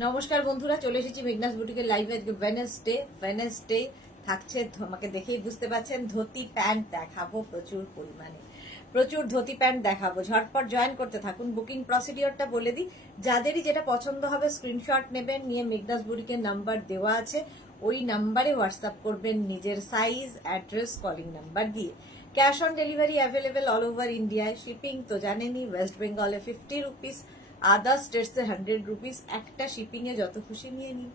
নমস্কার বন্ধুরা, চলে এসেছি মেঘনাস বুটিকের লাইভে। আজকে ওয়েডনেসডে থাকছে, আমাকে দেখেই বুঝতে পারছেন ধুতি প্যান্ট দেখাবো প্রচুর ধুতি প্যান্ট দেখাবো। ঝটপট জয়েন করতে থাকুন। বুকিং প্রসিডিওরটা বলে দিই, যাদেরই যেটা পছন্দ হবে স্ক্রিনশট নেবেন, নিয়ে মেঘনাস বুটিকের নাম্বার দেওয়া আছে, ওই নাম্বারে হোয়াটসঅ্যাপ করবেন নিজের সাইজ, অ্যাড্রেস, কলিং নাম্বার দিয়ে। Cash on delivery available all over ইন্ডিয়ায়। শিপিং তো জানেনই, ওয়েস্ট বেঙ্গলে 50 রুপিস, আদার স্টেটসে 100 রুপিস। একটা শিপিং এ যত খুশি নিয়ে নিন।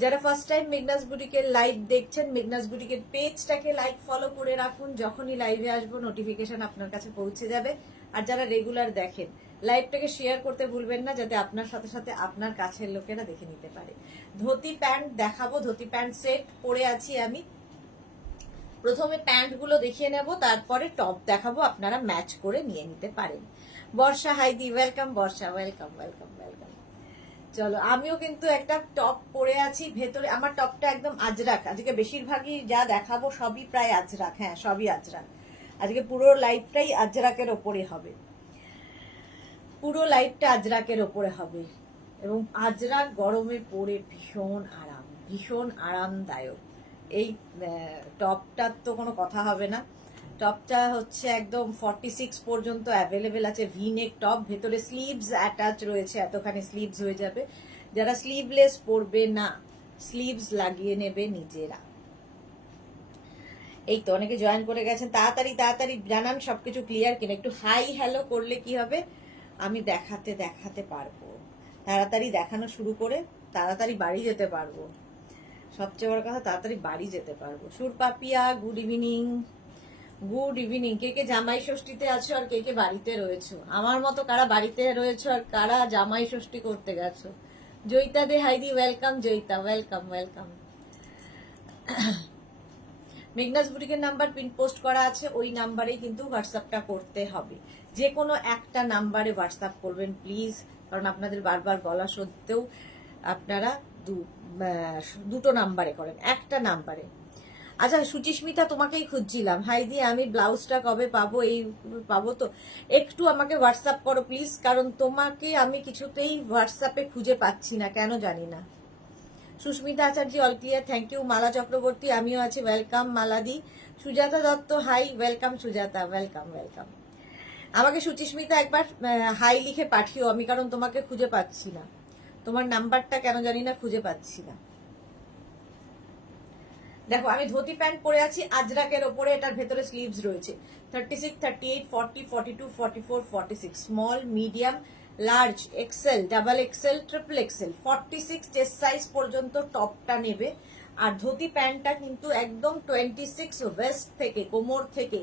যারা ফার্স্ট টাইম মেঘনাস বুটিকের লাইভ দেখছেন, মেঘনাস বুটিকের পেজটাকে লাইক ফলো করে রাখুন, যখনই লাইভে আসবো নোটিফিকেশন আপনার কাছে পৌঁছে যাবে। আর যারা রেগুলার দেখেন, লাইভটাকে শেয়ার করতে ভুলবেন না, যাতে আপনার সাথে সাথে আপনার কাছের লোকেরা দেখে নিতে পারে। ধুতি প্যান্ট দেখাবো, ধুতি প্যান্ট সেট পরে আছি আমি। প্রথমে প্যান্ট গুলো দেখিয়ে নেব, তারপরে টপ দেখাবো, আপনারা ম্যাচ করে নিয়ে নিতে পারেন। বর্ষা হাইদি, ওয়েলকাম বর্ষা, ওয়েলকাম ওয়েলকাম ওয়েলকাম। চলো, আমিও কিন্তু একটা টপ পরে আছি ভেতরে। আমার টপটা একদম আজরাক। আজকে বেশিরভাগই যা দেখাবো সবই প্রায় আজরাক। হ্যাঁ, সবই আজরাক। আজকে পুরো লাইফটাই আজরাকের ওপরে হবে, পুরো লাইফটা আজরাকের ওপরে হবে। এবং আজরাক গরমে পরে ভীষণ আরামদায়ক। এই টপটার তো কোনো কথা হবে না। টপটা হচ্ছে একদম 46 পর্যন্ত অ্যাভেলেবেল আছে। ভি নেক টপ, ভেতরে স্লিভস অ্যাটাচ রয়েছে, এতখানি স্লিভস হয়ে যাবে। যারা স্লিভলেস পরবে না, স্লিভস লাগিয়ে নেবে নিজেরা। এই তো অনেকে জয়েন করে গেছেন, তাড়াতাড়ি তাড়াতাড়ি জানান সবকিছু ক্লিয়ার কিনা। একটু হাই হ্যালো করলে কি হবে, আমি দেখাতে পারবো। তাড়াতাড়ি দেখানো শুরু করে তাড়াতাড়ি বাড়ি যেতে পারবো। সবচেয়ে বড় কথা, তাড়াতাড়ি বাড়ি যেতে পারবো। Surpapiya, good evening. Good evening. কে কে জামাই ষষ্ঠীতে আছো আর কে কে বাড়িতে রয়েছো? আমার মতো কারা বাড়িতে রয়েছো আর কারা জামাই ষষ্ঠী করতে গেছো? জয়িতা দে হাইদি, welcome Joyita, welcome welcome. Meghna's বুটিকের নাম্বার পিন পোস্ট করা আছে, ওই নাম্বারেই কিন্তু হোয়াটসঅ্যাপটা করতে হবে। যে কোনো একটা নাম্বারে হোয়াটসঅ্যাপ করবেন প্লিজ, কারণ আপনাদের বারবার বলা সত্ত্বেও আপনারা দুটো নাম্বারে করেন, একটা নাম্বারে। আচ্ছা সুচিস্মিতা, তোমাকেই খুঁজছিলাম। হাইদি, আমি ব্লাউজটা কবে পাবো? এই পাবো তো? একটু আমাকে হোয়াটসঅ্যাপ করো প্লিজ, কারণ তোমাকে আমি কিছুতেই হোয়াটসঅ্যাপে খুঁজে পাচ্ছি না, কেন জানি না। Susmita Acharya, all clear, thank you. Mala Chakraborty, আমিও আছি, ওয়েলকাম মালাদি। Sujata Dutta, hi, welcome Sujata, welcome welcome. আমাকে সুচিস্মিতা একবার হাই লিখে পাঠিও, আমি কারণ তোমাকে খুঁজে পাচ্ছি না, তোমার নাম্বারটা কেন জানি না খুঁজে পাচ্ছি না। দেখো, আমি ধুতি প্যান্ট পরে আছি আজরাকের ওপরে, এটার ভেতরে স্লিভস রয়েছে। 36, 38, 40, 42, 44, 46, small, medium, large, XL, double XL, triple XL, 46 chest size পর্যন্ত টপটা নেবে। আর ধুতি প্যান্টটা কিন্তু একদম 26 ওয়েস্ট থেকে, কোমর থেকে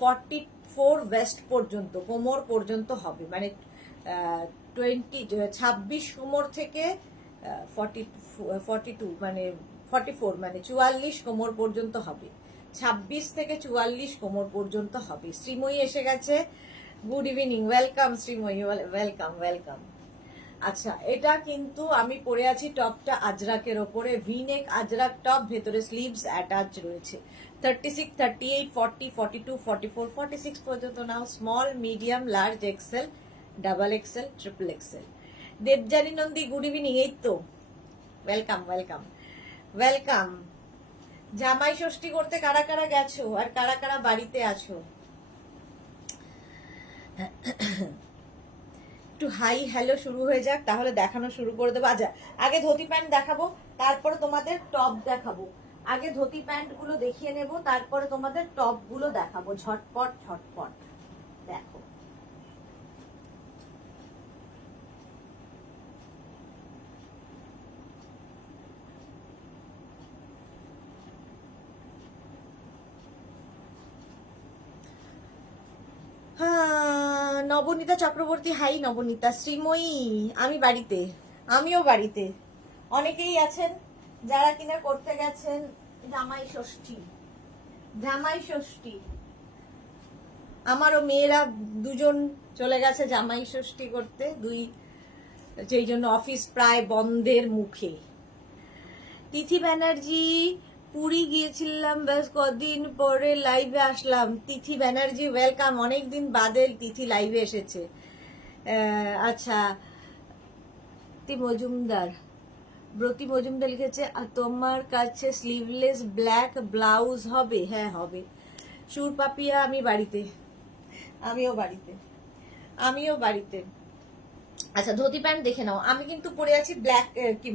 44 ওয়েস্ট পর্যন্ত, কোমর পর্যন্ত হবে। মানে 26 কোমর থেকে 42 মানে 44 মানে 44 কোমর পর্যন্ত হবে। 26 থেকে 44 কোমর পর্যন্ত হবে। শ্রীময়ী এসে গেছে, good evening, welcome Sreemoyee, welcome welcome. আচ্ছা, এটা কিন্তু আমি পরে আছি টপটা আজরাকের ওপরে, ভিনেক আজরাক টপ, ভেতরে স্লিভস অ্যাটাচ রয়েছে। 36, 38, 40, 42, 44, 46 পর্যন্ত নাও। Small, medium, large, XL, double XL, triple XL. Debjani Nandi, good evening. এই তো, ওয়েলকাম ওয়েলকাম ওয়েলকাম। জামাই ষষ্ঠী করতে কারা কারা গেছো আর কারা কারা বাড়িতে আছো? একটু হাই হ্যালো শুরু হয়ে যাক, তাহলে দেখানো শুরু করে দেবো। আচ্ছা, আগে ধুতি প্যান্ট দেখাবো, তারপরে তোমাদের টপ দেখাবো। আগে ধুতি প্যান্ট গুলো দেখিয়ে নেব, তারপরে তোমাদের টপ গুলো দেখাবো। ঝটপট ঝটপট দেখো। নবনীতা চক্রবর্তী, হাই নবনীতা। শ্রীময়ী, আমি বাড়িতে, আমিও বাড়িতে। অনেকেই আছেন যারা কিনা করতে গেছেন জামাই ষষ্ঠী। জামাই ষষ্ঠী আমারও মেয়েরা দুজন চলে গেছে জামাই ষষ্ঠী করতে, যেই জন্য অফিস প্রায় বন্ধের মুখে। তিথি ব্যানার্জি, পুরী গিয়েছিলাম, ব্যাস কদিন পরে লাইভে আসলাম। তিথি ব্যানার্জি, ওয়েলকাম। অনেকদিন বাদে তিথি লাইভে এসেছে। আচ্ছা, তিথি মজুমদার, ব্রতি মজুমদার লিখেছে তোমার কাছে স্লিভলেস ব্ল্যাক ব্লাউজ হবে? হ্যাঁ হবে। সুর পাপিয়া আমিও বাড়িতে। আচ্ছা ধুতি প্যান্ট দেখে নাও। আমি কিন্তু পরে আছি ব্ল্যাক,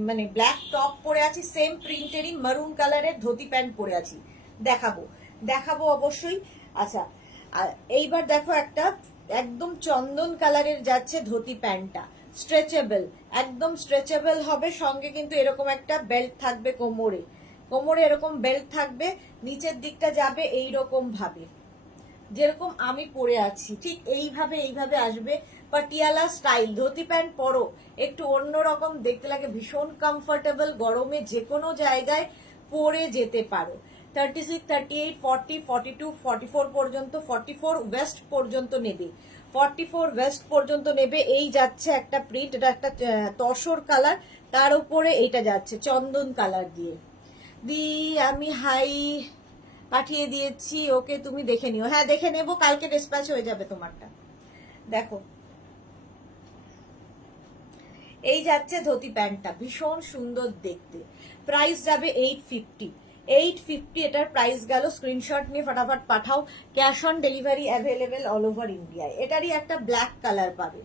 মানে ব্ল্যাক টপ পরে আছি, সেম প্রিন্টেরই মারুন কালারের ধুতি প্যান্ট পরে আছি। দেখাবো অবশ্যই। আচ্ছা এইবার দেখো একটা একদম চন্দন কালারের যাচ্ছে ধুতি প্যান্টটা, স্ট্রেচেবল, একদম স্ট্রেচেবল হবে। সঙ্গে কিন্তু এরকম একটা বেল্ট থাকবে কোমরে এরকম বেল্ট থাকবে, নিচের দিকটা যাবে এইরকম ভাবে, যেরকম আমি পরে আছি ঠিক এইভাবে আসবে। পাটিয়ালা স্টাইল ধুতি প্যান্ট পরো, একটু অন্যরকম দেখতে লাগে, ভীষণ কমফোর্টেবল, গরমে যে কোনো জায়গায় পরে যেতে পারো। 36, 38, 40, 42, 44 পর্যন্ত, 44 ওয়েস্ট পর্যন্ত নেবে, 44 ওয়েস্ট পর্যন্ত নেবে। এই যাচ্ছে একটা প্রিন্ট, এটা একটা তসর কালার, তার উপরে এইটা যাচ্ছে চন্দন কালার দিয়ে। আমি হাই পাঠিয়ে দিয়েছি, ওকে তুমি দেখে নিও। হ্যাঁ দেখে নেবো, কালকে ডিসপ্যাচ হয়ে যাবে তোমারটা। দেখো এই যাচ্ছে ধুতি প্যান্টটা, ভীষণ সুন্দর দেখতে। প্রাইস যাবে 850। এটার প্রাইস গেল। স্ক্রিনশট নিয়ে ফটাফট পাঠাও। Cash on delivery available all over ইন্ডিয়ায়। এটারই একটা ব্ল্যাক কালার পাবে,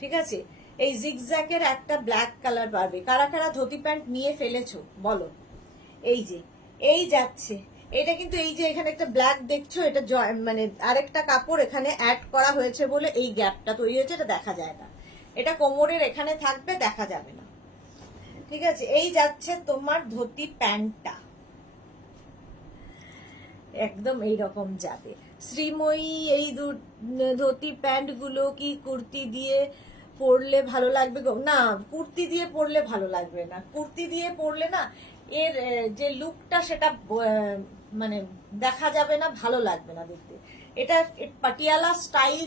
ঠিক আছে? এই জিগজ্যাকের একটা ব্ল্যাক কালার পাবে। কারা কারা ধুতি প্যান্ট নিয়ে ফেলেছো বলো? এই যাচ্ছে এটা, কিন্তু এই যে এখানে একটা ব্ল্যাক দেখছো, এটা মানে আরেকটা কাপড় এখানে অ্যাড করা হয়েছে বলে এই গ্যাপটা তৈরি হয়েছে, এটা দেখা যায় না। এটা কোমরের এখানে থাকবে, দেখা যাবে না, ঠিক আছে? এই যাচ্ছে তোমার ধুতি প্যান্টটা, একদম এইরকম যাবে। শ্রীময়ী, এই ধুতি প্যান্ট গুলো কি কুর্তি দিয়ে পরলে ভালো লাগবে গো? না, কুর্তি দিয়ে পরলে ভালো লাগবে না। কুর্তি দিয়ে পরলে না এর যে লুকটা সেটা মানে দেখা যাবে না, ভালো লাগবে না দেখতে। এটা পাটিয়ালা স্টাইল,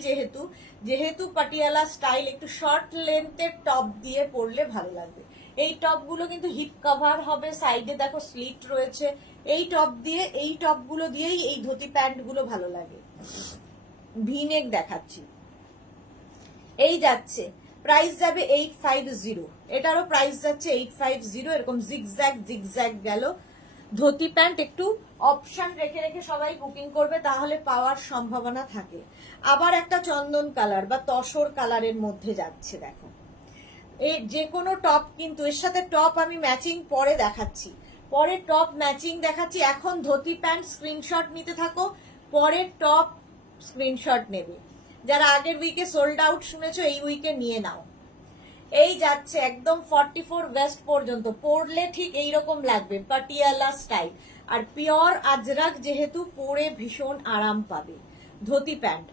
যেহেতু পাটিয়ালা স্টাইল, একটু শর্ট লেন্থের টপ দিয়ে পরলে ভালো লাগবে। এই টপ গুলো কিন্তু হিপ কভার হবে, সাইডে দেখো স্লিট রয়েছে। এই টপ গুলো দিয়েই এই ধুতি প্যান্ট গুলো ভালো লাগে। ভিনেক দেখাচ্ছি, এই যাচ্ছে, প্রাইস যাবে 850। এটারও প্রাইস যাচ্ছে 850। এরকম জিগজ্যাগ গেল ধুতি প্যান্ট। একটু অপশন রেখে রেখে সবাই বুকিং করবে, তাহলে পাওয়ার সম্ভাবনা থাকে। আবার একটা চন্দন কালার বা তসর কালারের মধ্যে যাচ্ছে, দেখো এই যে কোনো টপ, কিন্তু এর সাথে টপ আমি ম্যাচিং পরে দেখাচ্ছি, পরে টপ ম্যাচিং দেখাচ্ছি। এখন ধুতি প্যান্ট স্ক্রিনশট নিতে থাকো, পরে টপ স্ক্রিনশট নেবে। যারা আগের উইকে সোল্ড আউট শুনেছো, এই উইকে নিয়ে নাও। এই যাচ্ছে একদম 44 ওয়েস্ট পর্যন্ত, পরলে ঠিক এইরকম লাগবে, পাটিয়ালা স্টাইল। আর পিওর আজরাক যেহেতু, পরে ভীষণ আরাম পাবে। ধুতি প্যান্ট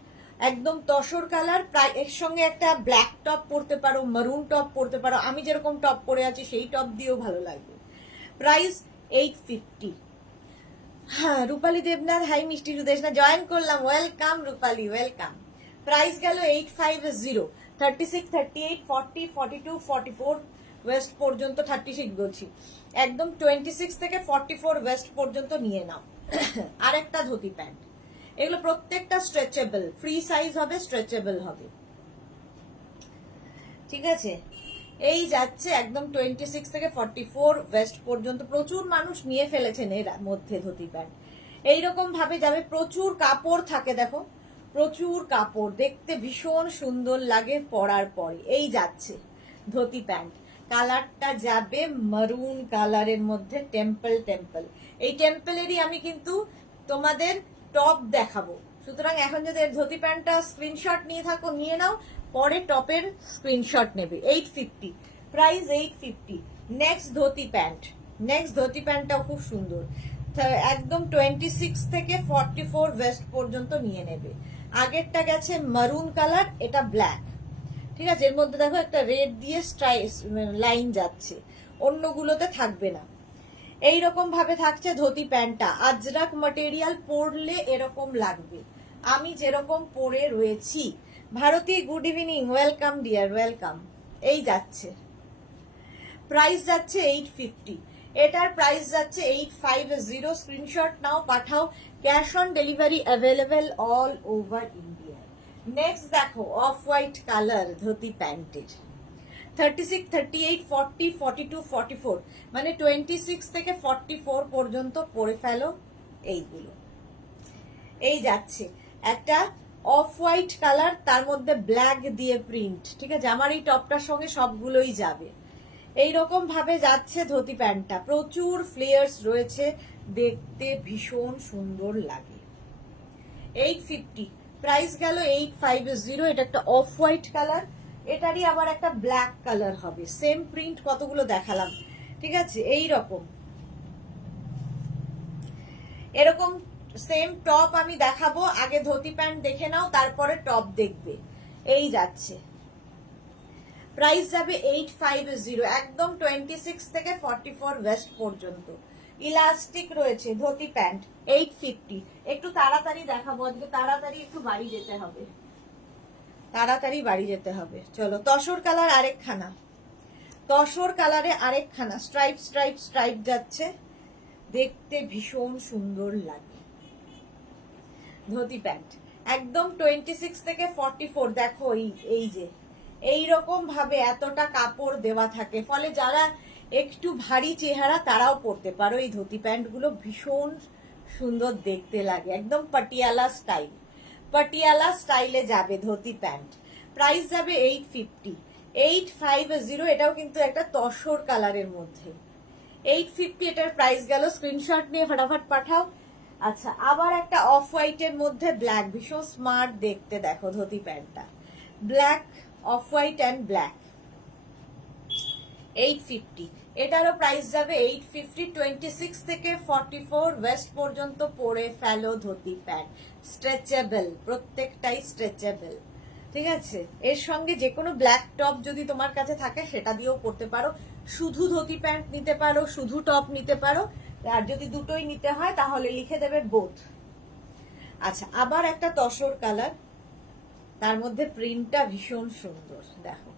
একদম তসর কালার, প্রায় এর সঙ্গে একটা ব্ল্যাক টপ পরতে পারো, মারুন টপ পরতে পারো, আমি যেরকম টপ পরে আছি সেই টপ দিয়েও ভালো লাগবে। প্রাইস 850। হ্যাঁ রূপালী দেবনাথ, হাই মিষ্টি সুদেশনা, জয়েন করলাম, ওয়েলকাম রূপালী, ওয়েলকাম। প্রাইস গেল 850। 36, 38, 40, 42, 44 ওয়েস্ট পর্যন্ত, 36 বলছি, একদম 26 থেকে 44 ওয়েস্ট পর্যন্ত নিয়ে নাও। আরেকটা ধুতি প্যান্ট, এগুলো প্রত্যেকটা স্ট্রেচেবল, ফ্রি সাইজ হবে, স্ট্রেচেবল হবে, ঠিক আছে? এই যাচ্ছে একদম 26 থেকে 44 ওয়েস্ট পর্যন্ত। প্রচুর মানুষ নিয়ে ফেলেছেন এর মধ্যে ধুতি প্যান্ট। এইরকম ভাবে যাবে, প্রচুর কাপড় থাকে, দেখো প্রচুর কাপড়, দেখতে ভীষণ সুন্দর লাগে পরার পরে। এই যাচ্ছে ধুতি প্যান্ট, কালারটা যাবে মারুন কালারের মধ্যে, টেম্পল। এই টেম্পলেরই আমি কিন্তু তোমাদের টপ দেখাবো, সুতরাং এখন যদি ধুতি প্যান্টটা স্ক্রিনশট নিয়ে থাকো, নিয়ে নাও, পরে টপের স্ক্রিনশট নেবে। 850, প্রাইস 850। নেক্সট ধুতি প্যান্টটাও খুব সুন্দর, একদম 26 থেকে 44 ওয়েস্ট পর্যন্ত নিয়ে নেবে। আগেরটা গেছে মারুন কালার, এটা ব্ল্যাক, ঠিক আছে? এর মধ্যে দেখো একটা রেড দিয়ে লাইন যাচ্ছে, অন্যগুলোতে থাকবে না। এইরকম ভাবে থাকছে ধুতি প্যান্টটা, আজরাক ম্যাটেরিয়াল, পরলে এরকম লাগবে, আমি যেরকম পরে রয়েছি। Bharati, good evening, welcome dear, welcome. এই যাচ্ছে, প্রাইস যাচ্ছে 850। এটার প্রাইস যাচ্ছে 850। স্ক্রিনশট নাও, পাঠাও। Cash on delivery available all over India. Next দেখো অফ হোয়াইট কালার ধুতি প্যান্টের, 36, 38, 40, 42, 44, মানে 26 থেকে 44 পর্যন্ত পরে ফেলো এইগুলো। এই যাচ্ছে একটা অফ হোয়াইট কালার, তার মধ্যে ব্ল্যাক দিয়ে প্রিন্ট, ঠিক আছে? আমার এই টপটার সঙ্গে সবগুলোই যাবে। এইরকম ভাবে যাচ্ছে ধুতি প্যান্টটা, প্রচুর ফ্লেয়ার্স রয়েছে, দেখতে ভীষণ সুন্দর লাগে। 850 প্রাইস গেল 850। এটা একটা অফ হোয়াইট কালার, এটারই আবার একটা ব্ল্যাক কালার হবে, সেম প্রিন্ট কতগুলো দেখালাম, ঠিক আছে? এই রকম এরকম সেম টপ আমি দেখাবো, আগে ধুতি প্যান্ট দেখে নাও, তারপরে টপ দেখবে। এই যাচ্ছে, প্রাইস যাবে 850, একদম 26 থেকে 44 ওয়েস্ট পর্যন্ত। ইলাস্টিক রয়েছে ধুতি প্যান্ট 850। একটু তাড়াতাড়ি দেখাবো আজকে, তাড়াতাড়ি একটু বাড়ি যেতে হবে, তাড়াতাড়ি বাড়ি যেতে হবে। চলো, তসর কালার আরেকখানা, তসর কালারে আরেকখানা স্ট্রাইপ স্ট্রাইপ স্ট্রাইপ যাচ্ছে, দেখতে ভীষণ সুন্দর লাগে ধুতি প্যান্ট, একদম 26 থেকে 44। দেখো এই যে এইরকম ভাবে এতটা কাপড় দেওয়া থাকে, ফলে যারা একটু ভারী চেহারা তারাও পরতে পারো। এই ধুতি প্যান্ট গুলো ভীষণ সুন্দর দেখতে লাগে, একদম পাটিয়ালা স্টাইল, পাটিয়ালা স্টাইলে যাবে ধুতি প্যান্ট। প্রাইস যাবে 850, 850। এটাও কিন্তু একটা তসর কালারের মধ্যে 850 এটার প্রাইস গেল। স্ক্রিনশট নিয়ে ফটাফট পাঠাও। আচ্ছা, আবার একটা অফ হোয়াইটের মধ্যে ব্ল্যাক, ভীষণ স্মার্ট দেখতে, দেখো ধুতি প্যান্টটা, black of white and black, 850। এটারও প্রাইস যাবে 850। 26 থেকে 44 ওয়েস্ট পর্যন্ত পরে ফেলো ধুতি প্যান্ট, স্ট্রেচেবল, প্রত্যেকটাই স্ট্রেচেবল, ঠিক আছে? এর সঙ্গে যে কোনো ব্ল্যাক টপ যদি তোমার কাছে থাকে সেটা দিয়েও পরতে পারো, শুধু ধুতি প্যান্ট নিতে পারো, শুধু টপ নিতে পারো, আর যদি দুটোই নিতে হয় তাহলে লিখে দেবে বোথ। আচ্ছা, আবার একটা তসর কালার, তার মধ্যে প্রিন্টটা ভীষণ সুন্দর, দেখো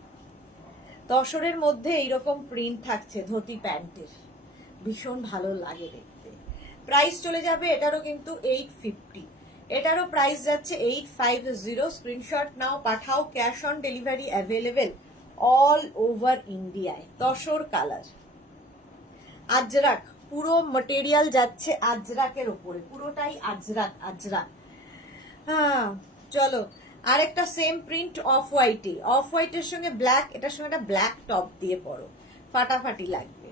তসরের মধ্যে এইরকম প্রিন্ট থাকছে ধুতি প্যান্টের, ভীষণ ভালো লাগে দেখতে। প্রাইস চলে যাবে এটারও কিন্তু 850, এটারও প্রাইস যাচ্ছে 850। স্ক্রিনশট নাও, পাঠাও, cash on delivery available all over ইন্ডিয়ায়। তসর কালার, আজরাক, পুরো মেটেরিয়াল যাচ্ছে আজরাকের উপরে, পুরোটাই আজরাক, আজরাক। হ্যাঁ, চলো আরেকটা সেম প্রিন্ট অফ হোয়াইটে, অফ হোয়াইটের সঙ্গে ব্ল্যাক, এটার সঙ্গে একটা ব্ল্যাক টপ দিয়ে পরো, ফাটাফাটি লাগবে।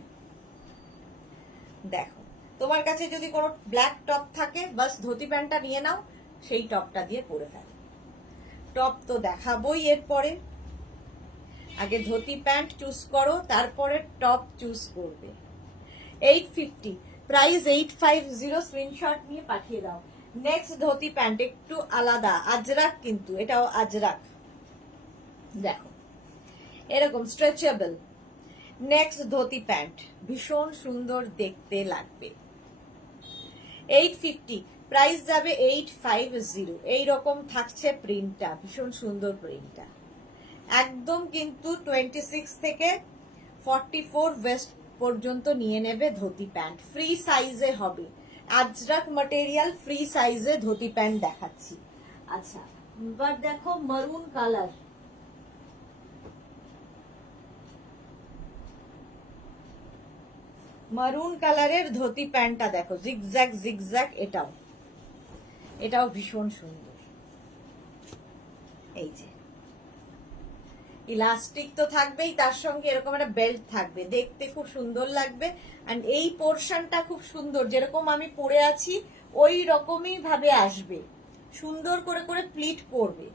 দেখো, তোমার কাছে যদি কোনো ব্ল্যাক টপ থাকে, বাস ধুতি প্যান্টটা নিয়ে নাও, সেই টপটা দিয়ে পরে ফেলো। টপ তো দেখাবোই এরপরে, আগে ধুতি প্যান্ট চুজ করো, তারপরে টপ চুজ করবে। 850, প্রাইস 850। স্ক্রিনশট নিয়ে পাঠিয়ে দাও। নেক্সট ধুতি প্যান্ট একটু আলাদা, আজরাক, কিন্তু এটাও আজরাক, দেখো এরকম স্ট্রেচেবল। নেক্সট ধুতি প্যান্ট ভীষণ সুন্দর দেখতে লাগবে, 850, প্রাইস যাবে 850। এইরকম থাকছে প্রিন্টটা, ভীষণ সুন্দর প্রিন্টটা, একদম কিন্তু 26 থেকে 44 ওয়েস্ট পর্যন্ত নিয়ে নেবে ধুতি প্যান্ট, ফ্রি সাইজে হবে, আজরাক ম্যাটেরিয়াল, ফ্রি সাইজে ধুতি প্যান্ট দেখাচ্ছি। আচ্ছা, এবার দেখো মারুন কালার, মারুন কালারের ধুতি প্যান্টটা দেখো, জিগজ্যাগ জিগজ্যাগ, এটাও ভীষণ সুন্দর। এই যে ইলাস্টিক তো থাকবেই, তার সঙ্গে এরকম একটা বেল্ট থাকবে, দেখতে খুব সুন্দর লাগবে। এন্ড এই পোর্শনটা খুব সুন্দর, যেরকম আমি পরে আছি ওই রকমই ভাবে আসবে, সুন্দর করে করে প্লিট পরবে।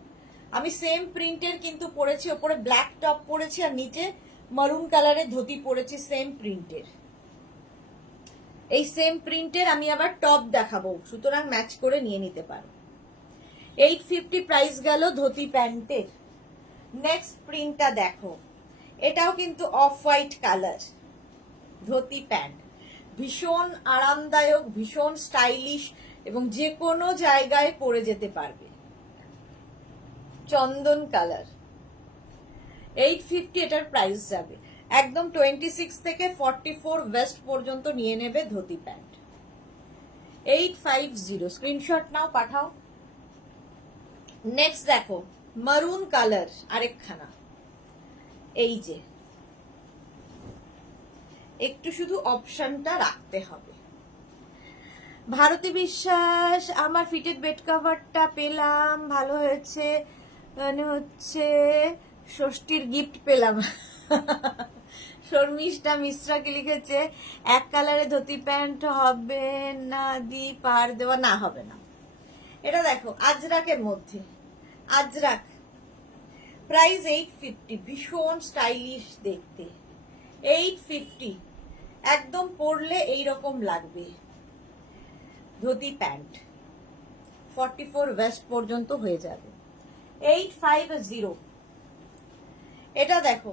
আমি সেম প্রিন্টের কিন্তু পরেছি, ওপরে ব্ল্যাক টপ পরেছি আর নিচে মারুন কালারের ধুতি পরেছি, সেম প্রিন্টের। এই সেম প্রিন্টের আমি আবার টপ দেখাবো, সুতরাং ম্যাচ করে নিয়ে নিতে পারো। 850 প্রাইস গেল ধুতি প্যান্টের। নেক্সট প্রিন্টটা দেখো, এটাও কিন্তু of white colour, dhoti pant, ভীষণ আরামদায়ক, ভীষণ স্টাইলিশ, এবং যে কোনো জায়গায় পরে যেতে পারবে। চন্দন কালার, 850 এটার প্রাইস যাবে, একদম 26 থেকে 44 ওয়েস্ট পর্যন্ত নিয়ে নেবে ধুতি প্যান্ট, 850। স্ক্রিনশট নাও, পাঠাও। নেক্সট দেখো মারুন কালার আরেকখানা, এই যে একটু শুধু অপশনটা রাখতে হবে। ভারতী বিশ্বাস, আমার ফিটেড বেড কভারটা পেলাম, ভালো হয়েছে, মানে হচ্ছে ষষ্ঠীর গিফট পেলাম। শর্মিষ্ঠা মিশ্রাকে লিখেছে এক কালারে ধুতি প্যান্ট হবে না, দি পার দেওয়া না হবে না। এটা দেখো আজরাকের মধ্যে, আজরাক, প্রাইস 850, ভীষণ স্টাইলিশ দেখতে, 850, একদম পরলে এইরকম লাগবে। ধুতি প্যান্ট 44 ওয়েস্ট পর্যন্ত হয়ে যাবে, 850। এটা দেখো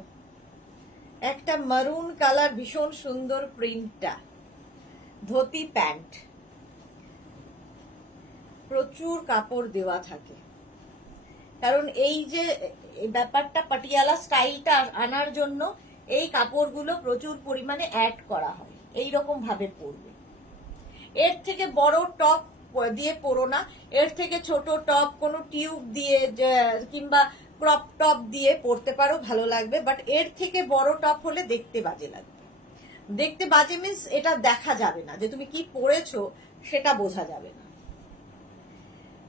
একটা মারুন কালার, ভীষণ সুন্দর প্রিন্টটা, ধুতি প্যান্ট, প্রচুর কাপড় দেওয়া থাকে, কারণ এই যে ব্যাপারটা পাটিয়ালা স্টাইলটা আনার জন্য এই কাপড়গুলো প্রচুর পরিমাণে অ্যাড করা হয়, এই রকম ভাবে পরবে। এর থেকে বড় টপ দিয়ে পরো না, এর থেকে ছোট টপ কোনো টিউব দিয়ে কিংবা ক্রপ টপ দিয়ে পরতে পারো, ভালো লাগবে। বাট এর থেকে বড় টপ হলে দেখতে বাজে লাগবে। দেখতে বাজে মিন্স এটা দেখা যাবে না, যে তুমি কি পরেছো সেটা বোঝা যাবে না।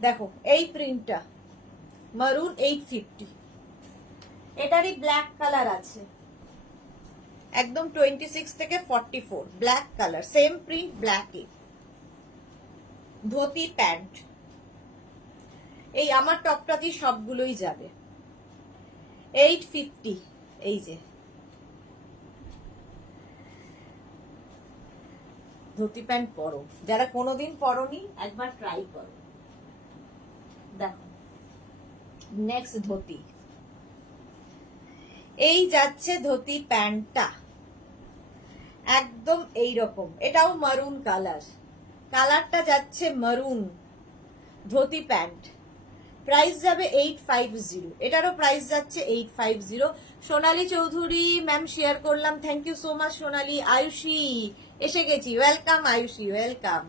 দেখো এই প্রিন্টটা মারুন 850, এটারই ব্ল্যাক কালার আছে, একদম 26 থেকে 44, ব্ল্যাক কালার, সেম প্রিন্ট, ব্ল্যাকে ধুতি প্যান্ট। এই আমার টপটাতে সবগুলোই যাবে, 850। এই যে ধুতি প্যান্ট পরো, যারা কোনোদিন পরোনি একবার ট্রাই করো। দেখো নেক্সট ধুতি, এই যাচ্ছে ধুতি প্যান্টটা, একদম এইরকম, এটাও মারুন কালার, কালারটা যাচ্ছে মারুন, ধুতি প্যান্ট, প্রাইস যাবে 850, এটারও প্রাইস যাচ্ছে 850। সোনালী চৌধুরী ম্যাম শেয়ার করলাম, থ্যাংক ইউ সো মাচ সোনালী। আয়ুষী এসে গেছি, ওয়েলকাম আয়ুষী, ওয়েলকাম।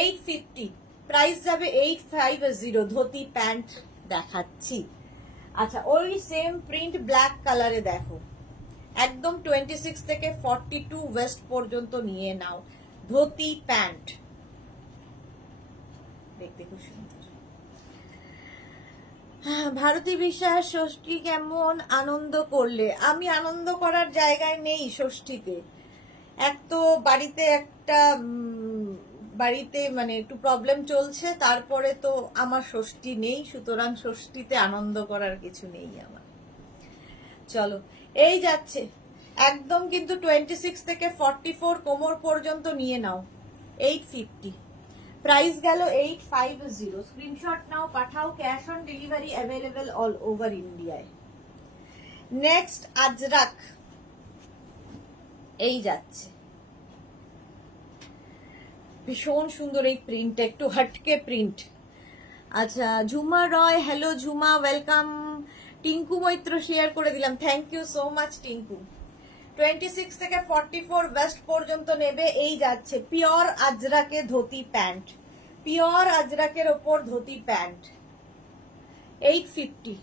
850, প্রাইস যাবে 850, ধুতি প্যান্ট দেখাচ্ছি। আচ্ছা ওই সেম প্রিন্ট ব্ল্যাক কালারে দেখো, একদম 26 থেকে 42 ওয়েস্ট পর্যন্ত নিয়ে নাও, ধুতি প্যান্ট, দেখতে খুব সুন্দর। ভারতী বিশ্বাস, ষষ্ঠী কেমন আনন্দ করলে? আমি আনন্দ করার জায়গায় নেই ষষ্ঠীতে, এক তো বাড়িতে মানে একটু প্রবলেম চলছে, তারপরে তো আমার ষষ্ঠী নেই, সুতরাং ষষ্ঠীতে আনন্দ করার কিছু নেই আমার। চলো এই যাচ্ছে একদম কিন্তু 26 থেকে 44 কোমর পর্যন্ত নিয়ে নাও, 850, প্রাইস গেল 850। স্ক্রিনশট নাও, পাঠাও, cash on delivery available all over ইন্ডিয়ায়। নেক্সট আজরাক, এই যাচ্ছে ভীষণ সুন্দর এই প্রিন্ট, একটু হটকে প্রিন্ট। আচ্ছা Jhuma Roy, hello Jhuma, welcome. Tinku Maitra share করে দিলাম, thank you so much Tinku. 26 থেকে 44 ওয়েস্ট পর্যন্ত নেবে, এই যাচ্ছে পিওর আজরাকে ধুতি প্যান্ট, পিওর আজরাকের ওপর ধুতি প্যান্ট, 850,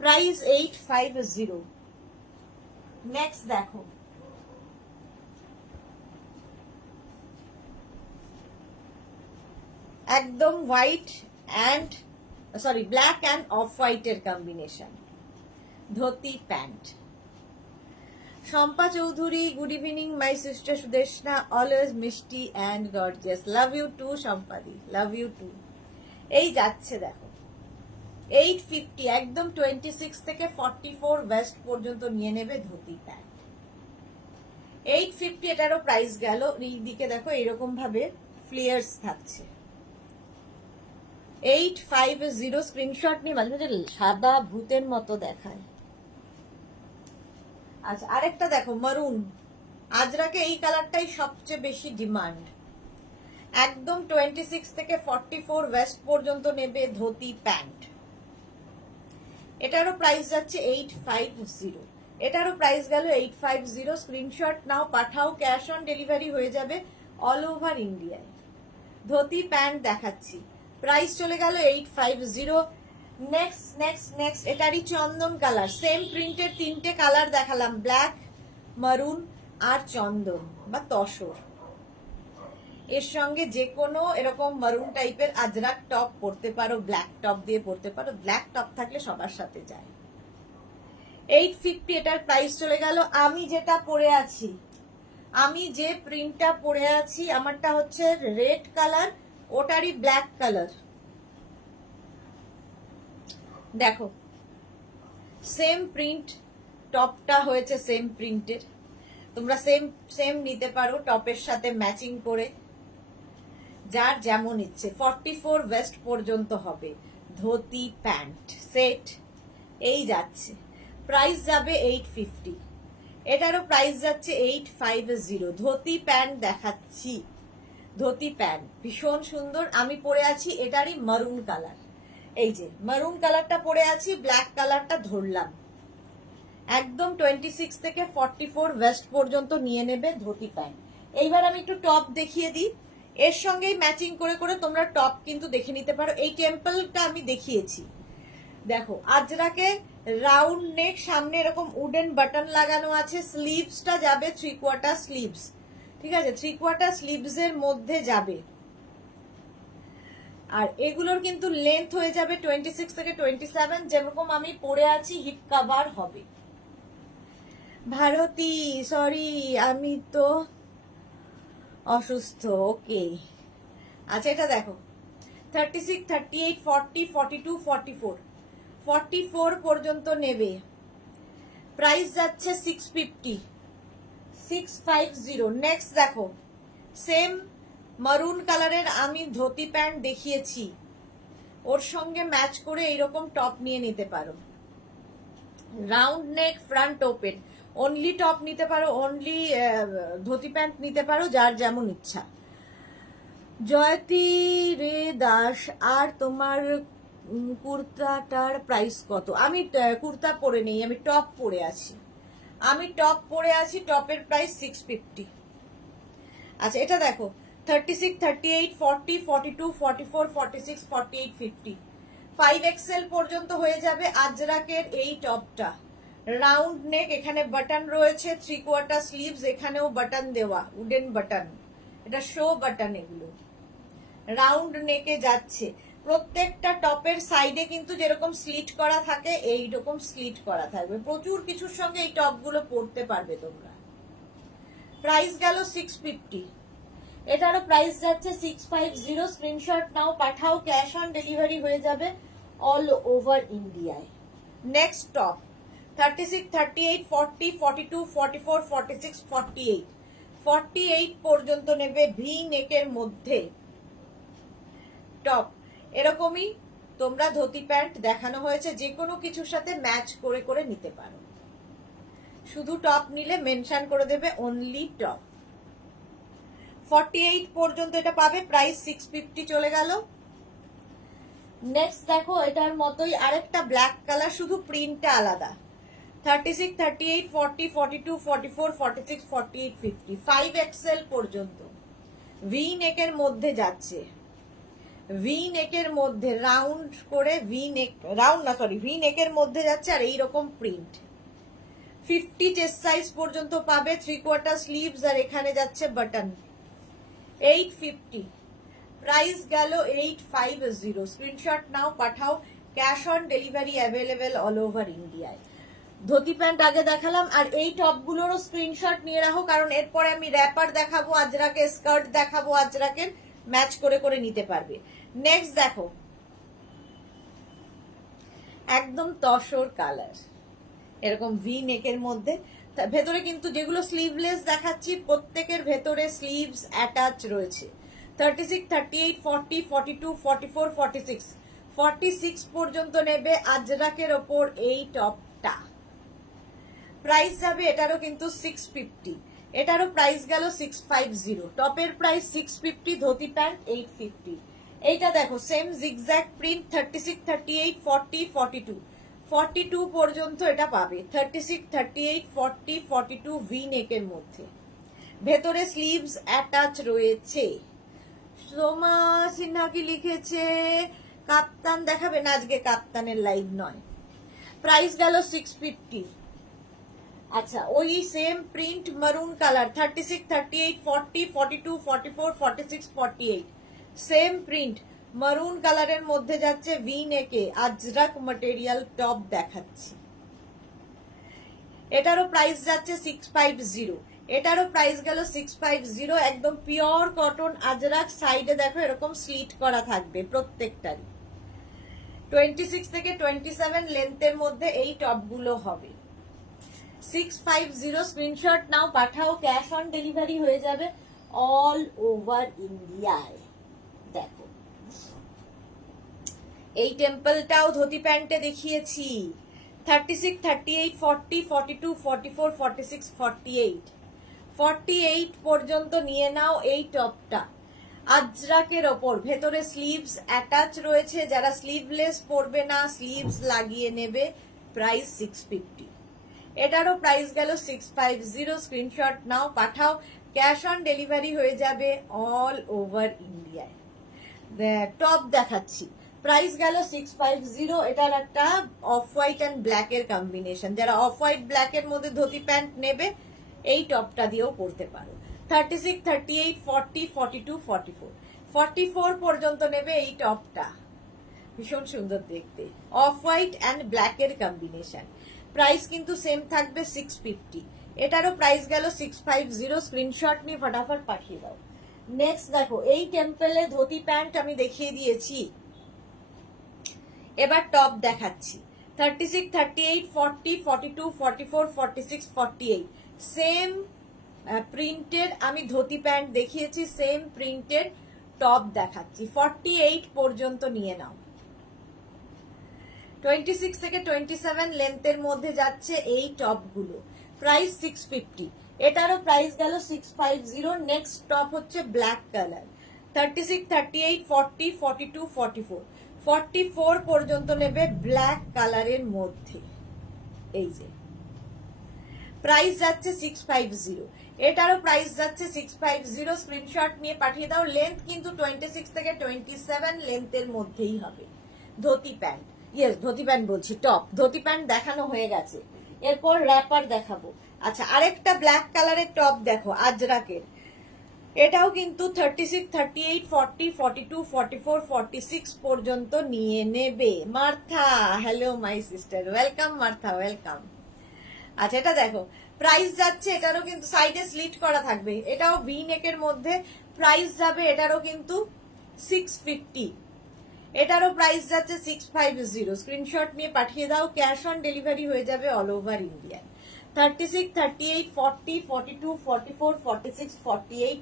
প্রাইস 850। নেক্সট দেখো একদম white and black and off হোয়াইটের combination, dhoti pant. Shampa Chowdhury, good evening my sister Sudeshna, always মিষ্টি and gorgeous, love you too শম্পাদি, লাভ ইউ টু। এই যাচ্ছে দেখো 850, একদম 26 থেকে 44 ওয়েস্ট পর্যন্ত নিয়ে নেবে ধুতি প্যান্ট, 850। এটারও প্রাইস গেল, এই দিকে দেখো এরকম ভাবে ফ্লেয়ার্স থাকছে, 850। স্ক্রিনশট নিয়ে, মাঝে মাঝে সাদা ভূতের মতো দেখায়। আচ্ছা আরেকটা দেখো মারুন আজরাকে, এই কালারটাই সবচেয়ে বেশি ডিমান্ড, একদম 26 থেকে 44 ওয়েস্ট পর্যন্ত নেবে ধুতি প্যান্ট, এটারও প্রাইস যাচ্ছে 850, এটারও প্রাইস গেল 850। স্ক্রিনশট নাও, পাঠাও, ক্যাশ অন ডেলিভারি হয়ে যাবে অল ওভার ইন্ডিয়ায়। ধুতি প্যান্ট দেখাচ্ছি, প্রাইস চলে গেল 850। নেক্সট এটারই চন্দন কালার, সেম প্রিন্টের তিনটে কালার দেখালাম, ব্ল্যাক, মারুন আর চন্দন বা তসর, এর সঙ্গে যে কোনো এরকম মারুন টাইপের আজরাক টপ পরতে পারো, ব্ল্যাক টপ দিয়ে পরতে পারো, ব্ল্যাক টপ থাকলে সবার সাথে যায়। 850 এটার প্রাইস চলে গেল। আমি যেটা পরে আছি, আমি যে প্রিন্টটা পরে আছি আমারটা হচ্ছে রেড কালার, ওটারই ব্ল্যাক কালার। দেখো সেম প্রিন্ট, টপটা হয়েছে সেম প্রিন্টের, তোমরা সেম সেম নিতে পারো টপের সাথে ম্যাচিং করে, যার যেমন ইচ্ছে। 44 ওয়েস্ট পর্যন্ত হবে, ধুতি প্যান্ট সেট এই যাচ্ছে। প্রাইস যাবে 850, এটারও প্রাইস যাচ্ছে 850। ধুতি প্যান্ট দেখাচ্ছি, ধুতি প্যান্ট ভীষণ সুন্দর। আমি পরে আছি এটারই মারুন কালার, এই যে মারুন কালারটা পরে আছি, ব্ল্যাক কালারটা ধরলাম। একদম 26 থেকে 44 ওয়েস্ট পর্যন্ত নিয়ে নেবে ধুতি প্যান্ট। এইবার আমি একটু টপ দেখিয়ে দিই, এর সঙ্গেই ম্যাচিং করে করে তোমরা টপ কিন্তু দেখে নিতে পারো। এই টেম্পলটা আমি দেখিয়েছি, দেখো আজরাকে রাউন্ড নেক, সামনে এরকম উডেন বাটন লাগানো আছে, স্লিভসটা যাবে 3/4 স্লিভস, ঠিক আছে, 3/4 স্লিভস এর মধ্যে যাবে। আর এগুলোর কিন্তু লেন্থ হয়ে যাবে 26 থেকে 27, যেরকম আমি পরে আছি হিপ কভার হবে। ভারতী সরি আমি তো অসুস্থ, ওকে। আচ্ছা এটা দেখো 36, 38, 40, 42, 44, 44 পর্যন্ত নেবে, প্রাইস যাচ্ছে 650, 650। নেক্সট দেখো সেম মারুন কালারের আমি ধুতি প্যান্ট দেখিয়েছি, ওর সঙ্গে ম্যাচ করে এইরকম টপ নিয়ে নিতে পারো, round neck front open, only top নিতে পারো, অনলি ধুতি প্যান্ট নিতে পারো, যার যেমন ইচ্ছা। জয়তী রে দাস, আর তোমার কুর্তাটার প্রাইস কত? আমি কুর্তা পরে নেই, আমি টপ পরে আছি, আমি টপ পরে আছি, টপের প্রাইস 650। আচ্ছা এটা দেখো 36, 38, 40, 42, 44, 46, 48, 50, 5XL পর্যন্ত হয়ে যাবে আজরাকের এই টপটা। রাউন্ড নেক, এখানে বাটন রয়েছে, 3/4 স্লিভস, এখানেও বাটন দেওয়া, উডেন বাটন, এটা শো বাটন, এগুলো রাউন্ড নেকে যাচ্ছে। প্রত্যেকটা টপের সাইডে কিন্তু যেরকম স্লিট করা থাকে এইরকম স্লিট করা থাকবে, প্রচুর কিছুর সঙ্গে এই টপগুলো পরতে পারবে তোমরা। প্রাইস গেল 650, এটারও প্রাইস যাচ্ছে 650। স্ক্রিনশট নাও, পাঠাও, ক্যাশ অন ডেলিভারি হয়ে যাবে অল ওভার ইন্ডিয়ায়। নেক্সট টপ 36, 38, 40, 42, 44, 46, 48, 48 পর্যন্ত নেবে, ভি নেকের মধ্যে টপ। এরকমই তোমরা ধুতি প্যান্ট দেখানো হয়েছে, যে কোনো কিছুর সাথে ম্যাচ করে করে নিতে পারো, শুধু টপ নিলে মেনশন করে দেবে অনলি টপ। 48 পর্যন্ত এটা পাবে, প্রাইস 650 চলে গেল। নেক্সট দেখো এটার মতোই আরেকটা ব্ল্যাক কালার, শুধু প্রিন্টটা আলাদা। 36, 38, 40, 42, 44, 46, 48, 50, 5XL পর্যন্ত, ভি নেকের মধ্যে যাচ্ছে, ভি নেকের মধ্যে রাউন্ড করে, ভি নেক, রাউন্ড না সরি, ভি নেকের মধ্যে যাচ্ছে, আর এইরকম প্রিন্ট। 50 চেস্ট সাইজ পর্যন্ত পাবে, 3/4 স্লিভস, আর এখানে যাচ্ছে বাটন। 850, প্রাইস গেল 850। স্ক্রিনশট নাও, পাঠাও, cash on delivery available all over ইন্ডিয়ায়। ধুতি প্যান্ট আগে দেখালাম, আর এই টপগুলোরও স্ক্রিনশট নিয়ে রাখো, কারণ এরপরে আমি র্যাপার দেখাবো আজরাকের, স্কার্ট দেখাবো আজরাকের, ম্যাচ করে করে নিতে পারবে। নেক্সট দেখো একদম তসর কালার, এরকম ভি নেকের মধ্যে, ভেতরে কিন্তু যেগুলো স্লিভলেস দেখাচ্ছি প্রত্যেকের ভেতরে স্লিভস অ্যাটাচ রয়েছে। 36, 38, 40, 42, 44, 46, 46 পর্যন্ত নেবে আজরাকের ওপর এই টপটা। প্রাইস যাবে এটারও কিন্তু 650, এটারও প্রাইস গেল 650। টপের প্রাইস 650, ধুতি প্যান্ট 850। এইটা দেখো সেম জিগজ্যাগ প্রিন্ট, 36, 38, 40, 42, 42 পর্যন্ত এটা পাবে। 36, 38, 40, 42 ভি নেকের মধ্যে, ভেতরে স্লিভস অ্যাটাচ রয়েছে। সোমা সিনহা কি লিখেছে, কাপ্তান দেখাবে না, আজকে কাপ্তানের লাইভ নয়। প্রাইস গেল 650। আচ্ছা ওই সেম প্রিন্ট মারুন কালার 36, 38, 40, 42, 44, 46, 48 সেম প্রিন্ট মারুন কালারের মধ্যে যাচ্ছে ভি নেকে আজরাক ম্যাটেরিয়াল টপ দেখাচ্ছি। এটারও প্রাইস যাচ্ছে 650, এটারও প্রাইস গেল 650। একদম পিওর কটন আজরাক, সাইডে দেখো এরকম স্লিট করা থাকবে প্রত্যেকটারই। 26 থেকে 27 লেন্থের মধ্যে এই টপগুলো হবে। 650 স্ক্রিনশট নাও, পাঠাও, ক্যাশ অন ডেলিভারি হয়ে যাবে অল ওভার ইন্ডিয়ায়। দেখো এই টেম্পলটাও ধুতি প্যান্টে দেখিয়েছি। 36, 38, 40, 42, 44, 46, 48 48 পর্যন্ত নিয়ে নাও এই টপটা আজরাকের ওপর। ভেতরে স্লিভস অ্যাটাচ রয়েছে, যারা স্লিভলেস পরবে না স্লিভস লাগিয়ে নেবে। প্রাইস 650, এটারও প্রাইস গেল 650। স্ক্রিনশট নাও, পাঠাও, ক্যাশ অন ডেলিভারি হয়ে যাবে অল ওভার ইন্ডিয়ায়। টপ দেখাচ্ছি, প্রাইস গেল 650। এটার একটা অফ হোয়াইট অ্যান্ড ব্ল্যাক এর কম্বিনেশন, যারা অফ হোয়াইট ব্ল্যাক এর মধ্যে ধুতি প্যান্ট নেবে এই টপটা দিয়েও পরতে পারো। 36, 38, 40, 42, 44 44 পর্যন্ত নেবে এই টপটা, ভীষণ সুন্দর দেখতে, অফ হোয়াইট অ্যান্ড ব্ল্যাক এর কম্বিনেশন। প্রাইস কিন্তু সেম থাকবে 650, এটারও প্রাইস গেল 650। স্ক্রিনশট নিয়ে ফটাফট পাঠিয়ে দাও। নেক্সট দেখো এই টেম্পলে ধুতি প্যান্ট আমি দেখিয়ে দিয়েছি, এবার টপ দেখাচ্ছি। 36, 38, 40, 42, 44, 46, 48 সেম প্রিন্টের আমি ধুতি প্যান্ট দেখিয়েছি, সেম প্রিন্টের টপ দেখাচ্ছি। 48 পর্যন্ত নিয়ে নাও। 26 থেকে 27 লেন্থের মধ্যে যাচ্ছে এই টপগুলো, প্রাইস 650, এটারও প্রাইস গেল 650। নেক্সট টপ হচ্ছে ব্ল্যাক কালার। 36, 38, 40, 42, 44 44 পর্যন্ত নেবে ব্ল্যাক কালারের মধ্যে। এই যে প্রাইস যাচ্ছে 650, এটারও প্রাইস যাচ্ছে 650। স্ক্রিনশট নিয়ে পাঠিয়ে দাও। লেন্থ কিন্তু 26 থেকে 27 লেন্থের মধ্যেই হবে। Dhoti pant, yes dhoti pant বলছি, টপ। ধুতি প্যান্ট দেখানো হয়ে গেছে, এরপর র্যাপার দেখাবো। আচ্ছা আরেকটা ব্ল্যাক কালারের টপ দেখো আজরাকের, এটাও কিন্তু 36, 38, 40, 42, 44, 46 পর্যন্ত নিয়ে নেবে। Martha, hello my sister, welcome Martha, welcome. আচ্ছা এটা দেখো প্রাইস যাচ্ছে, এটারও কিন্তু সাইডে স্লিট করা থাকবে, এটাও ভি নেকের মধ্যে। প্রাইস যাবে এটারও কিন্তু 650, এটারও প্রাইস যাচ্ছে 650। স্ক্রিনশট নিয়ে পাঠিয়ে দাও, ক্যাশ অন ডেলিভারি হয়ে যাবে all over India. 36, 38, 40, 42, 44, 46, 48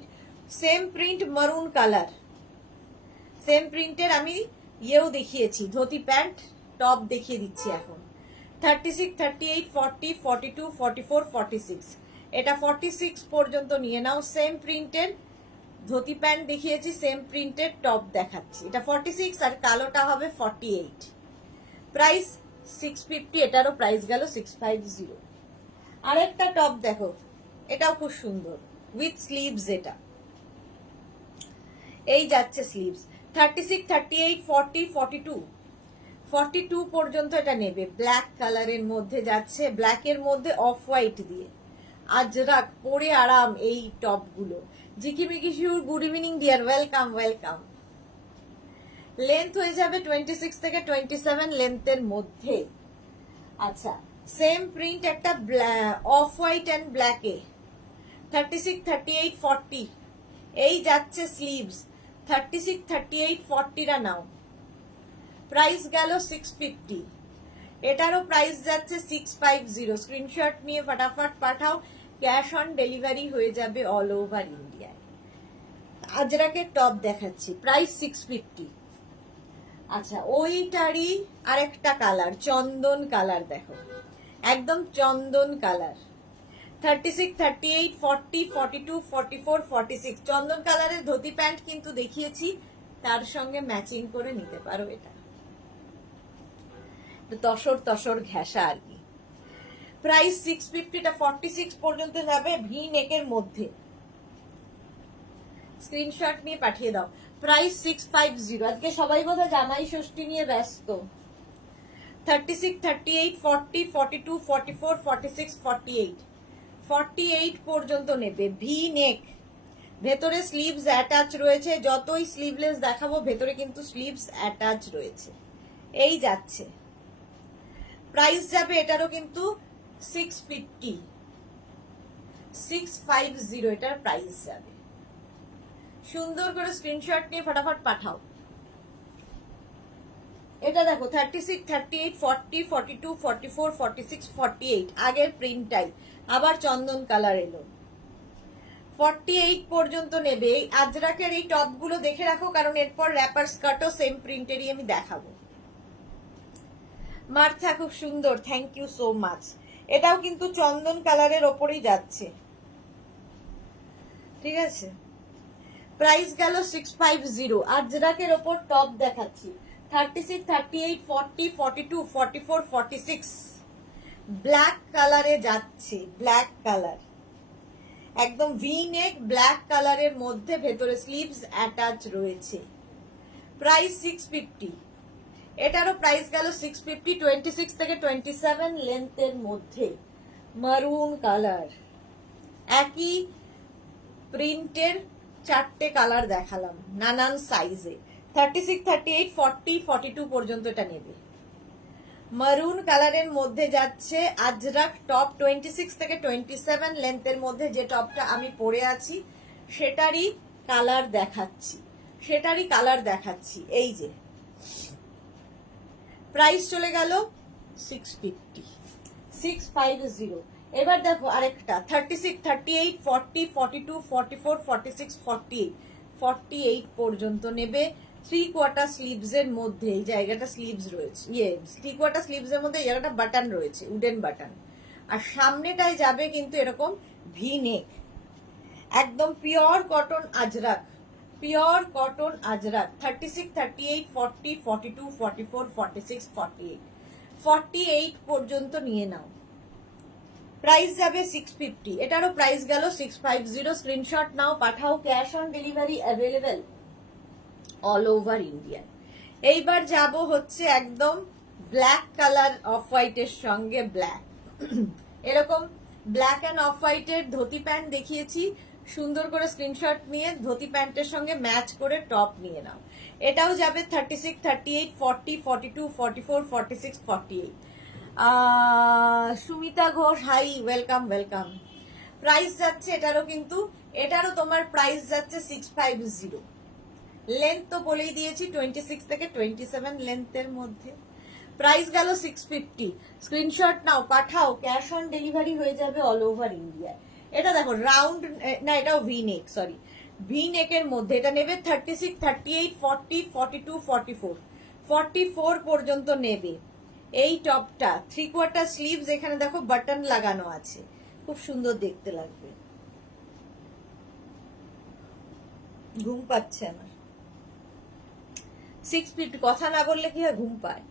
same print মারুন কালার, সেম প্রিন্টের আমি ইয়েও দেখিয়েছি, ধুতি প্যান্ট টপ দেখিয়ে দিচ্ছি এখন। 36, 38, 40, 42, 44, 46 এটা 46 পর্যন্ত নিয়ে নাও। সেম প্রিন্টের ধুতি প্যান্ট দেখিয়েছি, সেম প্রিন্টের টপ দেখাচ্ছি। এটা 46 আর কালোটা হবে 48, প্রাইস 650, এটারও প্রাইস গেল 650। আরেকটা টপ দেখো, এটাও খুব সুন্দর উইথ স্লিভস, এটা এই যাচ্ছে স্লিভস। 36, 38, 40, 42 42 পর্যন্ত এটা নেবে। ব্ল্যাক কালারের মধ্যে যাচ্ছে, ব্ল্যাকের মধ্যে অফ হোয়াইট দিয়ে। আজরাক পরে আরাম এই টপগুলো। Jikimiki sure, good evening dear, welcome welcome. Length হয়ে যাবে 26 থেকে 27 লেন্থের মধ্যে। আচ্ছা সেম প্রিন্ট একটা অফ হোয়াইট অ্যান্ড ব্ল্যাকে। 36, 38, 40 এই যাচ্ছে স্লিভস। 36, 38, 40 নাও, প্রাইস গেল 650, এটারও প্রাইস যাচ্ছে 650। স্ক্রিনশট নিয়ে ফটাফট পাঠাও, ক্যাশ অন ডেলিভারি হয়ে যাবে অল ওভার ইন্ডিয়ায়। আজরাকের টপ দেখাচ্ছি, প্রাইস 650। আচ্ছা ওইটারই আরেকটা কালার, চন্দন কালার দেখো, একদম চন্দন কালার। 36, 38, 40, 42, 44, 46 চন্দন কালারের ধুতি প্যান্ট কিন্তু দেখিয়েছি, তার সঙ্গে ম্যাচিং করে নিতে পারো। এটা তসর তসর ঘেঁষা আর কি। প্রাইস 650, এটা 46 পর্যন্ত যাবে ভি নেকের মধ্যে। স্ক্রিনশট নিয়ে পাঠিয়ে দাও। প্রাইস 650। আজকে সবাই বোধহয় জামাই ষষ্ঠী নিয়ে ব্যস্ত। 36, 38, 40, 42, 44, 46, 48, 48 পর্যন্ত নেবে। ভি নেক, ভেতরে স্লিভস অ্যাটাচ রয়েছে। যতই স্লিভলেস দেখাবো ভেতরে কিন্তু স্লিভস অ্যাটাচ রয়েছে। এই যাচ্ছে, প্রাইস যাবে এটারও কিন্তু 650, 650 এটার প্রাইস যাবে। সুন্দর করে স্ক্রিনশট নিয়ে ফটাফট পাঠাও। এটা দেখো 36, 38, 40, 42, 44, 46, 48 আগের প্রিন্টটাই, আবার চন্দন কালার এলো। 48 পর্যন্ত নেবে। এই আজরাকের এই টপ গুলো দেখে রাখো, কারণ এরপর র্যাপার স্কার্টও সেম প্রিন্টেরই আমি দেখাবো। মার্থা খুব সুন্দর, থ্যাংক ইউ সো মাচ। এটাও কিন্তু চন্দন কালারের ওপরেই যাচ্ছে, ঠিক আছে। প্রাইস গেল 650। আজরাকের ওপর টপ দেখাচ্ছি 36, 38, 40, 42, 44, 46 ব্ল্যাক কালারে যাচ্ছে। ব্ল্যাক কালার একদম ভি নেক, ব্ল্যাক কালারের মধ্যে ভেতরে স্লিভস অ্যাটাচ রয়েছে। প্রাইস 650। এটারও প্রাইস গেল 650। 26 থেকে 27 লেন্থের মধ্যে মারুন কালার, একই প্রিন্টের চারটে কালার দেখালাম নানান সাইজে। 36, 38, 40, 42 পর্যন্ত এটা নেবে। মারুন কালারের মধ্যে যাচ্ছে আজরাক টপ। 26 থেকে 27 লেন্থের মধ্যে যে টপটা আমি পরে আছি সেটারই কালার দেখাচ্ছি, এই যে। প্রাইস চলে গেল 650, 650। এবার দেখো আরেকটা 36, 38, 40, 42, 44, 46, 48 48 পর্যন্ত নেবে। 3/4 স্লিভস এর মধ্যে এই জায়গাটা স্লিভস রয়েছে, 3/4 স্লিভস এর মধ্যে এই জায়গাটা বাটন রয়েছে, উডেন বাটন। আর সামনেটায় যাবে কিন্তু এরকম ভি নেক, একদম pure cotton Ajrak, pure cotton Ajrak. 36, 38, 40, 42, 44, 46, 48 48 পর্যন্ত নিয়ে নাও। প্রাইস যাবে 650। এটারও প্রাইস গেল 650। স্ক্রিনশট নাও, পাঠাও। Cash on delivery available all over India. এইবার যাব হচ্ছে একদম ব্ল্যাক কালার অফ হোয়াইটের সঙ্গে ব্ল্যাক। এরকম ব্ল্যাক অ্যান্ড অফ হোয়াইটের ধুতি প্যান্ট দেখিয়েছি, সুন্দর করে স্ক্রিনশট নিয়ে ধুতি প্যান্টের সঙ্গে ম্যাচ করে টপ নিয়ে নাও। এটাও যাবে 36, 38, 40, 42, 44, 46, 48। Sumita Ghosh, hi, welcome welcome. Price যাচ্ছে এটারও তোমার প্রাইস যাচ্ছে 650। লেন্থ তো বলেই দিয়েছি 26 থেকে 27 লেন্থের মধ্যে। প্রাইস গেল 650। স্ক্রিনশট নাও, পাঠাও। ক্যাশ অন ডেলিভারি হয়ে যাবে অল ওভার ইন্ডিয়া। এটা দেখো রাউন্ড, না এটাও ভি নেক, সরি, ভি নেকের মধ্যে এটা নেবে 36, 38, 40, 42, 44 44 পর্যন্ত নেবে। এই টপটা 3/4 স্লিভস, এখানে দেখো বাটন লাগানো আছে, খুব সুন্দর দেখতে লাগবে। ঘুম পাচ্ছে আমার। 650 কথা না বললে কি হয়, ঘুম পায়,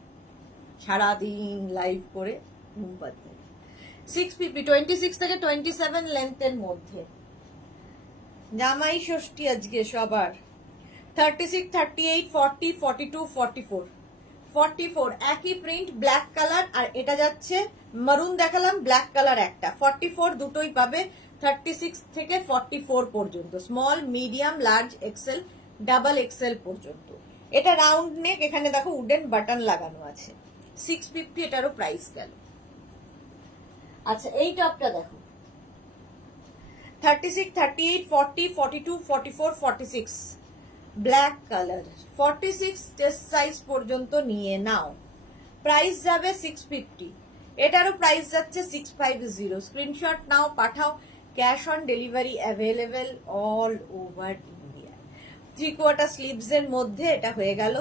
সারাদিন লাইভ করে ঘুম পাচ্ছে। 650, 26 থেকে 27 লেন্থের মধ্যে। জামাই ষষ্ঠী আজকে সবার। 36, 38, 40, 42, 44 44 একই প্রিন্ট, ব্ল্যাক কালার। আর এটা যাচ্ছে মারুন দেখালাম, ব্ল্যাক কালার একটা। 44 দুটোই পাবে 36 থেকে 44 পর্যন্ত, small, medium, large, XL, double XL পর্যন্ত। এটা রাউন্ড নেক, এখানে দেখো উডেন বাটন লাগানো আছে। 650 এটারও প্রাইস গেল। আচ্ছা এই টপটা দেখো 36, 38, 40, 42, 44, 46 ব্ল্যাক কালার। 46 চেস্ট সাইজ পর্যন্ত নিয়ে নাও। প্রাইস যাবে 650। এটারও প্রাইস যাচ্ছে 650। স্ক্রিনশট নাও, পাঠাও। Cash on delivery available all over India. 3/4 sleeves এর মধ্যে এটা হয়ে গেল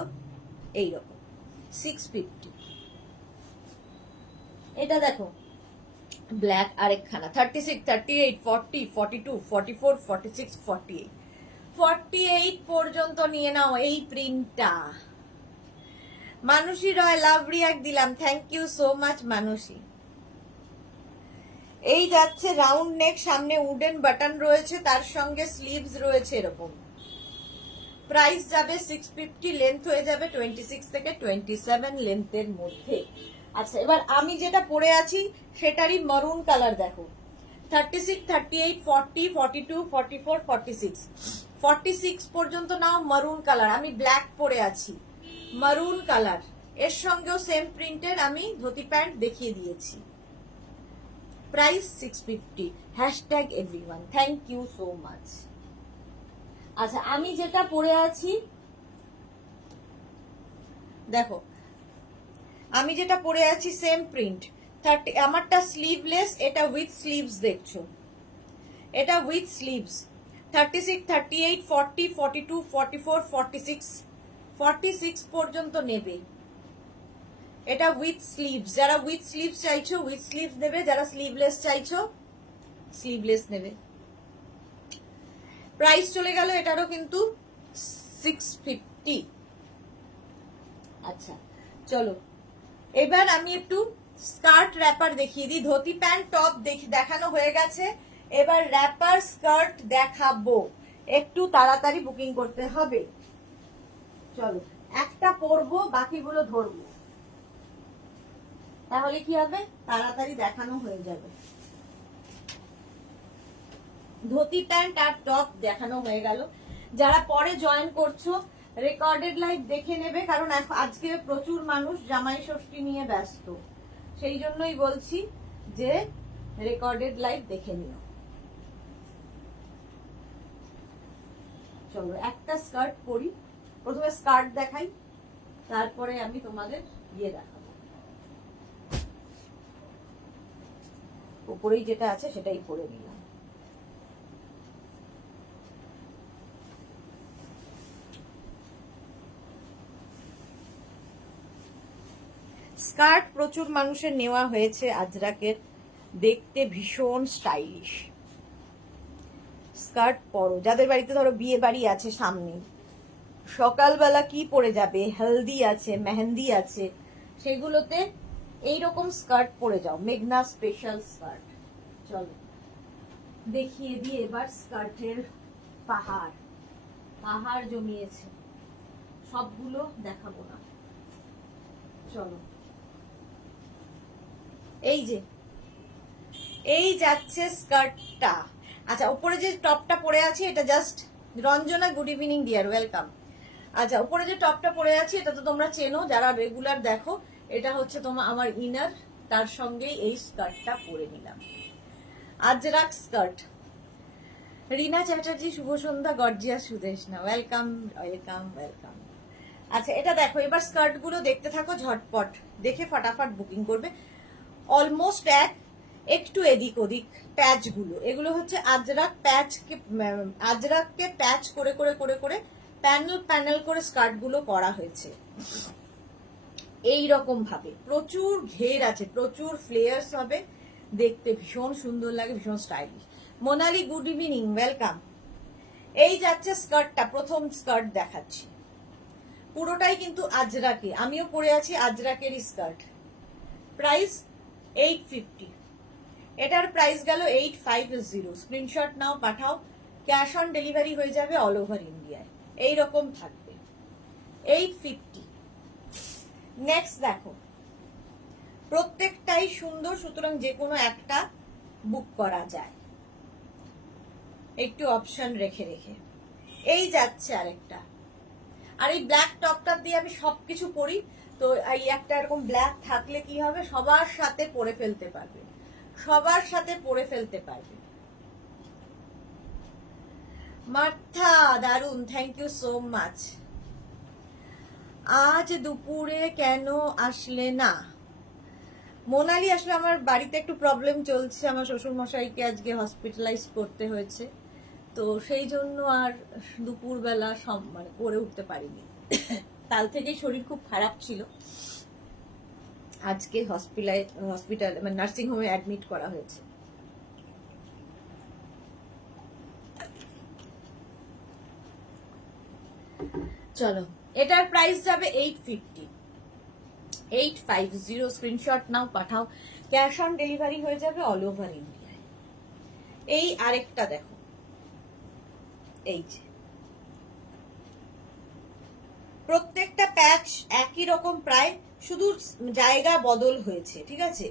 এইরকম 650। এটা দেখো ব্ল্যাক আরেকখানা 36, 38, 40, 42, 44, 46, 48 48 পর্যন্ত নিয়ে নাও এই প্রিন্টটা। মানুষী রয়, লাভ রিয়াক্ট দিলাম, thank you so much Manushi. এই যাচ্ছে রাউন্ড নেক, সামনে উডেন বাটন রয়েছে, তার সঙ্গে স্লিভস রয়েছে এরকম। প্রাইস যাবে 650। লেন্থ হয়ে যাবে 26 থেকে 27 লেন্থের মধ্যে। আচ্ছা, এবার আমি যেটা পরে আছি সেটারই মারুন কালার দেখো। 36, 38, 40, 42, 44, 46, 46 পর্যন্ত নাও মারুন কালার। আমি ব্ল্যাক পরে আছি, মারুন কালার। এর সঙ্গেও সেম প্রিন্টের আমি ধুতি প্যান্ট দেখিয়ে দিয়েছি। Price 650। Hashtag everyone, thank you so much. আচ্ছা, আমি যেটা পরে আছি দেখো, আমি যেটা পরে আছি সেম প্রিন্ট। 30, আমারটা স্লিভলেস, এটা উইথ স্লিভস দেখছো, এটা উইথ স্লিভস। 36, 38, 40, 42, 44, 46, 46 পর্যন্ত নেবে। এটা উইথ স্লিভস, যারা উইথ স্লিভস চাইছো উইথ স্লিভস নেবে, যারা স্লিভলেস চাইছো স্লিভলেস নেবে। প্রাইস চলে গেল এটারও কিন্তু 650। আচ্ছা চলো, এবার আমি একটু স্কার্ট র্যাপার দেখিয়ে দিই। ধুতি প্যান্ট টপ দেখানো হয়ে গেছে, এবার র্যাপার স্কার্ট দেখাবো। একটু তাড়াতাড়ি বুকিং করতে হবে। চলো, একটা পরবো, বাকিগুলো ধরবো, তাহলে কি হবে, তাড়াতাড়ি দেখানো হয়ে যাবে। ধুতি প্যান্ট আর টপ দেখানো হয়ে গেল। যারা পরে জয়েন করছো রেকর্ডেড লাইভ দেখে নেবে, কারণ আজকে প্রচুর মানুষ জামাই ষষ্ঠী নিয়ে ব্যস্ত, সেই জন্যই বলছি যে রেকর্ডেড লাইভ দেখে নিও। চলো একটা স্কার্ট পরি, প্রথমে স্কার্ট দেখাই, তারপরে আমি তোমাদের ইয়ে দেখাবো। উপরেই যেটা আছে সেটাই পরে নিলাম। স্কার্ট প্রচুর মানুষের নেওয়া হয়েছে আজরাকের, দেখতে ভীষণ স্টাইলিশ। স্কার্ট পরো, যাদের বাড়িতে ধরো বিয়ে বাড়ি আছে সামনে, সকালবেলা কি পরে যাবে, হলদি আছে, মেহেন্দি আছে, সেগুলোতে এইরকম স্কার্ট পরে যাও, মেঘনা স্পেশাল স্কার্ট। চলো দেখিয়ে দিই এবার স্কার্টের পাহাড়, পাহাড় জমিয়েছে, সবগুলো দেখাবো না। চলো, এই যে এই যাচ্ছে স্কার্টটা। আচ্ছা, উপরে যে টপটা পরে আছে এটা just, Ranjana good evening dear, welcome. আচ্ছা, উপরে যে টপটা পরে আছে এটা তো তোমরা চেনো যারা রেগুলার দেখো, এটা হচ্ছে তোমার আমার ইনার, তার সঙ্গে এই স্কার্টটা পরে নিলাম, আজরাক স্কার্ট। রিনা চ্যাটার্জি শুভ সন্ধ্যা, গর্জিয়া সুদেশনা, ওয়েলকাম ওয়েলকাম ওয়েলকাম। আচ্ছা, এটা দেখো, এবার স্কার্ট গুলো দেখতে থাকো, ঝটপট দেখে ফটাফট বুকিং করবে। অলমোস্ট একটু এদিক ওদিক প্যাচ গুলো, এগুলো হচ্ছে আজরাক প্যাচকে, আজরাককে প্যাচ করে করে করে করে প্যানেল প্যানেল করে স্কার্ট গুলো করা হয়েছে এই রকম ভাবে। প্রচুর ঘের আছে, প্রচুর ফ্লেয়ার্স হবে, দেখতে ভীষণ সুন্দর লাগে, ভীষণ stylish. Monali good evening, welcome. এই যাচ্ছে স্কার্টটা, প্রথম স্কার্ট দেখাচ্ছি, পুরোটাই কিন্তু আজরাকে, আমিও পরে আছি আজরাকেরই স্কার্ট। প্রাইস 850, এটার প্রাইস গেল 850। স্ক্রিনশট নাও, পাঠাও, ক্যাশ অন ডেলিভারি হয়ে যাবে অল ওভার ইন্ডিয়ায়, এইরকম থাকবে। 850। নেক্সট দেখো, প্রত্যেকটাই সুন্দর, সুতরাং যে কোনো একটা বুক করা যায় একটু অপশন রেখে রেখে। এই যাচ্ছে আরেকটা, আর এই ব্ল্যাক টপটা দিয়ে আমি সবকিছু পরি, তো এই একটা এরকম ব্ল্যাক থাকলে কি হবে, সবার সাথে পরে ফেলতে পারবে, সবার সাথে পরে ফেলতে পারবে। মার্থা দারুন, থ্যাংক ইউ সো মাচ। আজ দুপুরে কেন আসলে না? মোনালি, আসলে আমার বাড়িতে একটু প্রবলেম চলছে, আমার শ্বশুর মশাইকে আজকে হসপিটালাইজ করতে হয়েছে, তো সেই জন্য আর দুপুরবেলা মানে করে উঠতে পারিনি। কাল থেকেই শরীর খুব খারাপ ছিল, আজকে হসপিটাল মানে নার্সিং হোমে অ্যাডমিট করা হয়েছে। চলো, এটার প্রাইস যাবে 850। 850, স্ক্রিনশট নাও, পাঠাও, ক্যাশ অন ডেলিভারি হয়ে যাবে অল ওভার ইন্ডিয়ায়। এই আরেকটা দেখো, এই যে প্রত্যেকটা প্যাচ একই রকম প্রায়, শুধু জায়গা বদল হয়েছে, ঠিক আছে,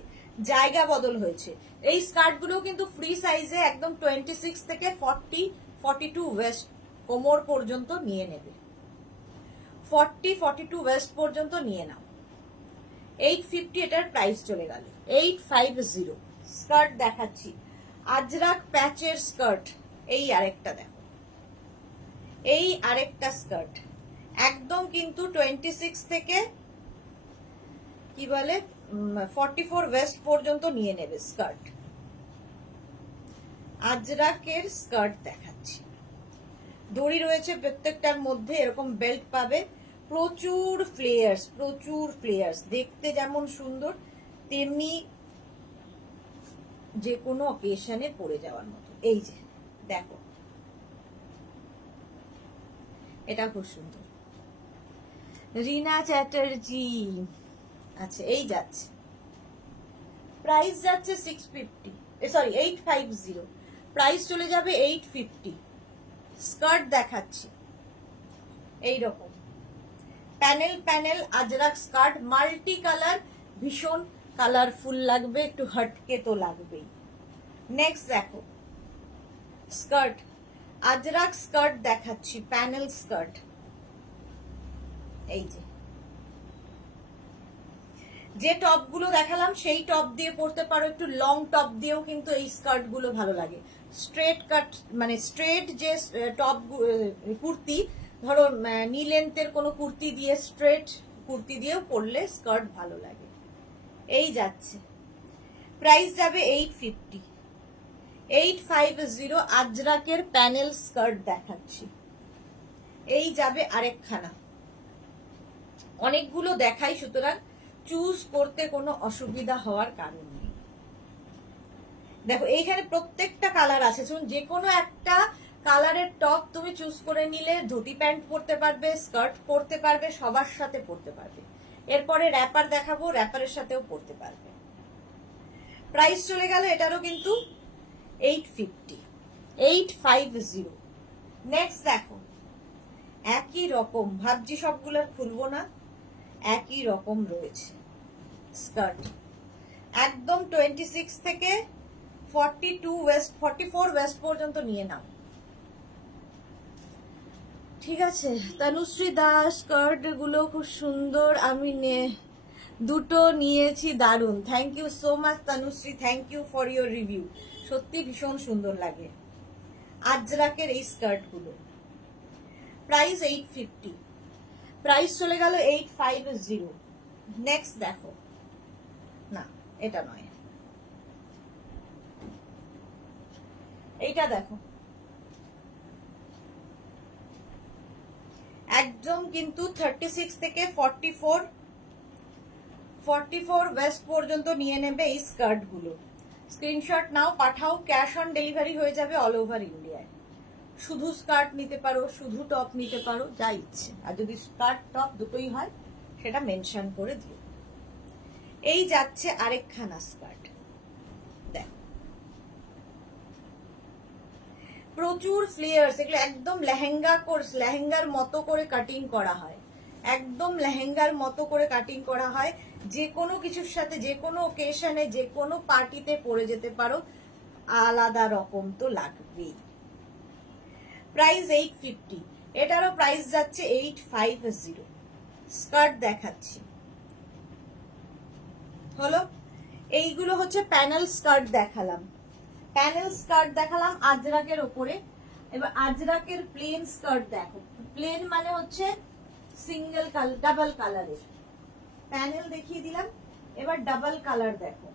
জায়গা বদল হয়েছে। এই স্কার্টগুলো কিন্তু ফ্রি সাইজে একদম 26 থেকে 42 ওয়েস্ট কোমর পর্যন্ত নিয়ে নেবে, 42 ওয়েস্ট পর্যন্ত নিয়ে নাও। 850 এটার প্রাইস চলে গেল, 850। স্কার্ট দেখাচ্ছি, আজরাক প্যাচের স্কার্ট। এই আরেকটা দেখো, এই আরেকটা স্কার্ট একদম কিন্তু 26 থেকে কি বলে 44 ওয়েস্ট পর্যন্ত নিয়ে নেবে স্কার্ট। আজরাকের স্কার্ট দেখাচ্ছি, দড়ি রয়েছে প্রত্যেকটার মধ্যে, এরকম বেল্ট পাবে, প্রচুর ফ্লেয়ার্স, প্রচুর ফ্লেয়ার্স, দেখতে যেমন সুন্দর তেমনি যে কোনো অকেশনে পরে যাওয়ার মতো। এই যে দেখো, এটা খুব সুন্দর, রিনা চ্যাটার্জি। আচ্ছা, এই যাচ্ছে, প্রাইস যাচ্ছে 650, সরি 850, প্রাইস চলে যাবে 850। স্কার্ট দেখাচ্ছি, এই রকম panel panel Ajrak skirt, multi colour, ভীষণ কালারফুল লাগবে, একটু হটকে তো লাগবেই। নেক্সট দেখো স্কার্ট, আজরাক স্কার্ট দেখাচ্ছি, প্যানেল স্কার্ট। এই যে টপ গুলো দেখালাম সেই টপ দিয়ে পরতে পারো, একটু লং টপ দিয়েও কিন্তু এই স্কার্ট গুলো ভালো লাগে। স্ট্রেট কাট মানে স্ট্রেট যে টপ কুর্তি, ধরো নি লেন্থের কোনো কুর্তি দিয়ে, স্ট্রেট কুর্তি দিয়েও পরলে স্কার্ট ভালো লাগে। এই যাচ্ছে, প্রাইস যাবে 850, 850। আজরাকের প্যানেল স্কার্ট দেখাচ্ছি, এই যাবে আরেকখানা, অনেকগুলো দেখাই, সুতরাং চুজ করতে কোনো অসুবিধা হওয়ার কারণ নেই। দেখো এইখানে প্রত্যেকটা কালার আছে, যে কোনো একটা কালারের টপ তুমি চুজ করে নিলে ধুতি প্যান্ট পরতে পারবে, স্কার্ট পরতে পারবে, সবার সাথে পরতে পারবে। এরপরে র্যাপার দেখাবো, র্যাপারের সাথেও পরতে পারবে। প্রাইস চলে গেল এটারও কিন্তু 850, 850। নেক্সট দেখো, একই রকম, ভাবছি সবগুলো খুলবো না, একই রকম রয়েছে স্কার্ট, একদম 26 থেকে 44 ওয়েস্ট পর্যন্ত নিয়ে নাও, ঠিক আছে। তনুশ্রী দাস, স্কার্ট গুলো খুব সুন্দর, আমি দুটো নিয়েছি, দারুন, thank you so much Tanushree, thank you for your review, সত্যি ভীষণ সুন্দর লাগে আজরাকের এই স্কার্ট গুলো। প্রাইস 850, প্রাইস চলে গেল 850। নেক্সট দেখো, না এটা নয়, এইটা দেখো, একদম কিন্তু 36 থেকে 44 ওয়েস্ট পর্যন্ত নিয়ে নেবে এই স্কার্ট গুলো। স্ক্রিনশট নাও, পাঠাও, ক্যাশ অন ডেলিভারি হয়ে যাবে অল ওভার ইন্ডিয়ায়। শুধু স্কার্ট নিতে পারো, শুধু টপ নিতে পারো, যা ইচ্ছে, আর যদি স্কার্ট টপ দুটোই হয় সেটা মেনশন করে দিও। এই যাচ্ছে আরেকখানা স্কার্ট, দেখো প্রচুর ফ্লেয়ার্স, এগুলো একদম লেহেঙ্গার মতো করে কাটিং করা হয়, একদম লেহেঙ্গার মতো করে কাটিং করা হয়, যে কোনো কিছুর সাথে, যে কোনো ওকেশনে, যে কোনো পার্টিতে পরে যেতে পারো, আলাদা রকম তো লাগবেই। প্রাইস 850, এটারও প্রাইস যাচ্ছে 850। স্কার্ট দেখাচ্ছি, হলো এইগুলো হচ্ছে প্যানেল স্কার্ট দেখালাম, প্যানেল স্কার্ট দেখালাম আজরাকের ওপরে। এবার আজরাকের প্লেন স্কার্ট দেখো, প্লেন মানে হচ্ছে সিঙ্গেল কালার, ডাবল কালারের প্যানেল দেখিয়ে দিলাম, এবার ডাবল কালার দেখো,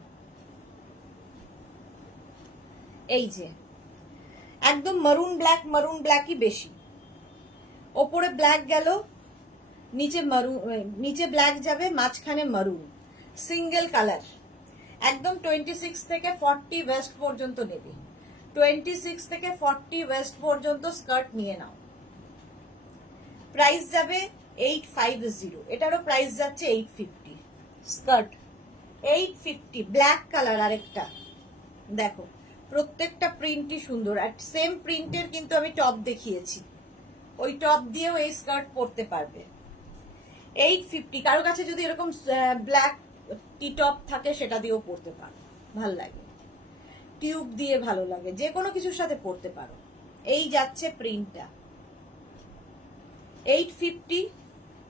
এই যে একদম মারুন ব্ল্যাকই বেশি, ওপরে ব্ল্যাক গেল, নিচে ব্ল্যাক যাবে, মাঝখানে মারুন, সিঙ্গেল কালার, একদম 26 থেকে 40 ওয়েস্ট পর্যন্ত নেবে, 26 থেকে 40 ওয়েস্ট পর্যন্ত স্কার্ট নিয়ে নাও। প্রাইস যাবে 850, এটারও প্রাইস যাচ্ছে 850। স্কার্ট 850, ব্ল্যাক কালার আরেকটা, দেখো প্রত্যেকটা প্রিন্টই সুন্দর, আর সেম প্রিন্টের কিন্তু আমি টপ দেখিয়েছি, ওই টপ দিয়েও এই স্কার্ট পরতে পারবে। 850। কারো কাছে যদি এরকম ব্ল্যাক টি টপ থাকে সেটা দিয়েও পরতে পারো, ভাল লাগে। টিউব দিয়ে ভালো লাগে, যে কোনো কিছুর সাথে পরতে পারো। এই যাচ্ছে প্রিন্টটা 850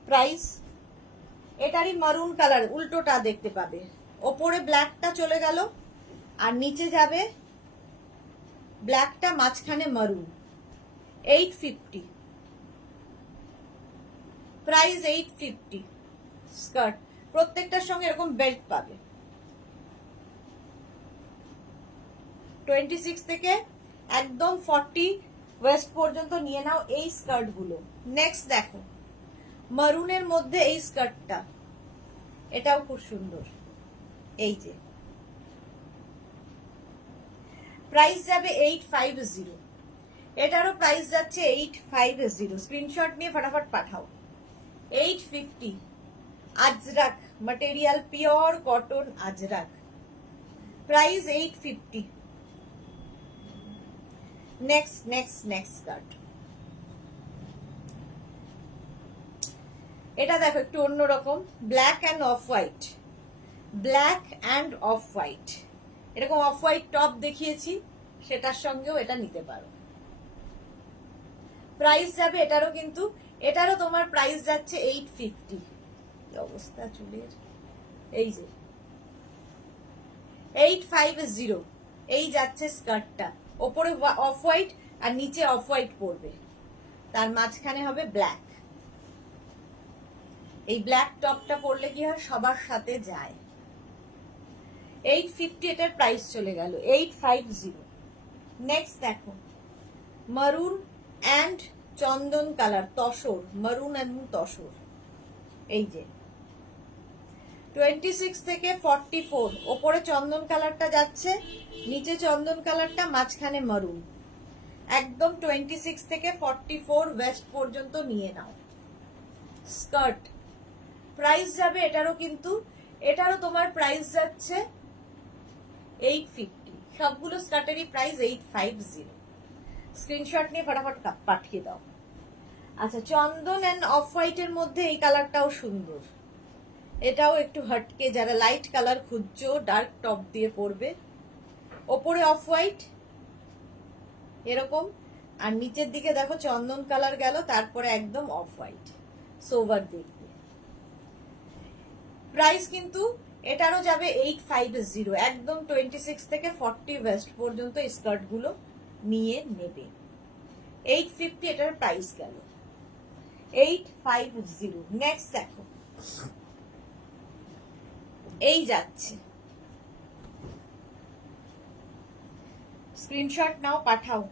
প্রাইস। এটারই মারুন কালার উল্টোটা দেখতে পাবে, ওপরে ব্ল্যাকটা চলে গেল আর নিচে যাবে ব্ল্যাকটা, মাঝখানে মারুন। 850 প্রাইস, 850 স্কার্ট। প্রত্যেকটার সঙ্গে এরকম বেল্ট পাবে। 26 থেকে একদম 40 ওয়েস্ট পর্যন্ত নিয়ে নাও এই স্কার্ট গুলো। নেক্সট দেখো মারুনের মধ্যে এই স্কার্টটা, এটাও খুব সুন্দর। এই যে প্রাইস যাবে 850, এটারও প্রাইস যাচ্ছে 850। স্ক্রিনশট নিয়ে ফটাফট পাঠাও। 850 ajrakh material, pure cotton ajrakh, price 850। Next next next skirt, এটা দেখো একটু অন্যরকম, black and off white, black and off white. এরকম অফ হোয়াইট টপ দেখিয়েছি, সেটার সঙ্গেও এটা নিতে পারো। প্রাইস যাবে এটারও, কিন্তু এটারও তোমার প্রাইস যাচ্ছে 850। কি অবস্থা চুলের, এই যে 850। এই যাচ্ছে স্কার্টটা, ওপরে অফ হোয়াইট আর নিচে অফ হোয়াইট পড়বে, তার মাঝখানে হবে ব্ল্যাক। এই ব্ল্যাক টপটা পরলে কি হয়, সবার সাথে যায়। 850 এটার প্রাইস চলে গেল, 850। নেক্সট দেখো মারুন অ্যান্ড চন্দন কালার, তসর, মারুন এবং তসর। এই যে 26 থেকে 44, ওপরে চন্দন কালারটা যাচ্ছে, নিচে চন্দন কালারটা, মাঝখানে মারুন। একদম 26 থেকে 44 ওয়েস্ট পর্যন্ত নিয়ে নাও স্কার্ট। প্রাইস যাবে এটারও, কিন্তু এটারও তোমার প্রাইস যাচ্ছে 850। সবগুলো স্কার্টেরই প্রাইস 850। স্ক্রিনশট নিয়ে ফটাফট পাঠিয়ে দাও। আচ্ছা, চন্দন অ্যান্ড অফ হোয়াইটের মধ্যে এই কালারটাও সুন্দর, এটাও একটু হটকে, যারা লাইট কালার খুঁজছো ডার্ক টপ দিয়ে পরবে। ওপরে অফ হোয়াইট এরকম, আর নিচের দিকে দেখো চন্দন কালার গেল, তারপরে একদম অফ হোয়াইট, সোভার দেখবে। প্রাইস কিন্তু এটারও যাবে 850। একদম 26 থেকে 40 ওয়েস্ট পর্যন্ত স্কার্ট গুলো নিয়ে নেবে। 850 এটার প্রাইস গেল, 850। নেক্সট দেখো এই যাচ্ছে, স্ক্রিনশট নাও পাঠাও।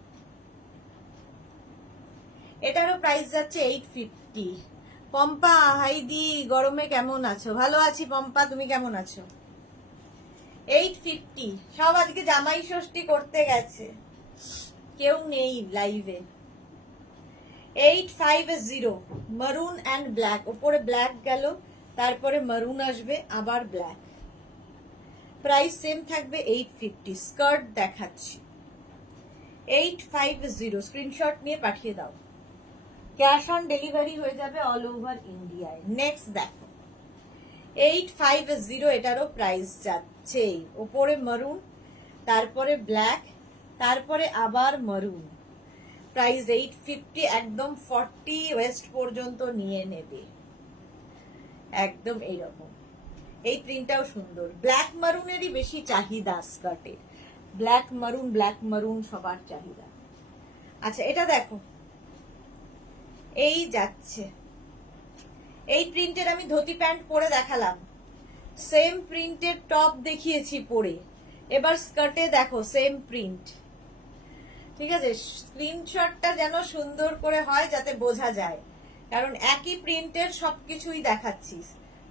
এটারও প্রাইস যাচ্ছে 850। পম্পা হাইদি, গরমে কেমন আছো? ভালো আছি পম্পা, তুমি কেমন আছো? 850। সব আজকে জামাই ষষ্ঠী করতে গেছে, কেউ নেই লাইভে। 850 মারুন অ্যান্ড ব্ল্যাক, ওপরে ব্ল্যাক গেল, তারপরে মারুন আসবে, আবার ব্ল্যাক। প্রাইস সেম থাকবে 850। স্কার্ট দেখাচ্ছি 850। স্ক্রিনশট নিয়ে পাঠিয়ে দাও, ক্যাশ অন ডেলিভারি হয়ে যাবে অল ওভার ইন্ডিয়ায়। নেক্সট দেখো 850, এটারও প্রাইস যাচ্ছে, ওপরে মারুন, তারপরে ব্ল্যাক, তারপরে আবার মারুন। প্রাইস 850। একদম 40 ওয়েস্ট পর্যন্ত নিয়ে নেবে, একদম এইরকম। এই প্রিন্টটাও সুন্দর, ব্ল্যাক মারুনেরই বেশি চাহিদা স্কার্টের, ব্ল্যাক মারুন সবার চাহিদা। আচ্ছা, এটা দেখো এই যাচ্ছে, এই প্রিন্টের আমি ধুতি প্যান্ট পরে দেখালাম, সেম প্রিন্টের টপ দেখিয়েছি পরে, এবার স্কার্টে দেখো সেম প্রিন্ট। ঠিক আছে, স্ক্রিনশটটা যেন সুন্দর করে হয় যাতে বোঝা যায়, কারণ একই প্রিন্টের সবকিছুই দেখাচ্ছি।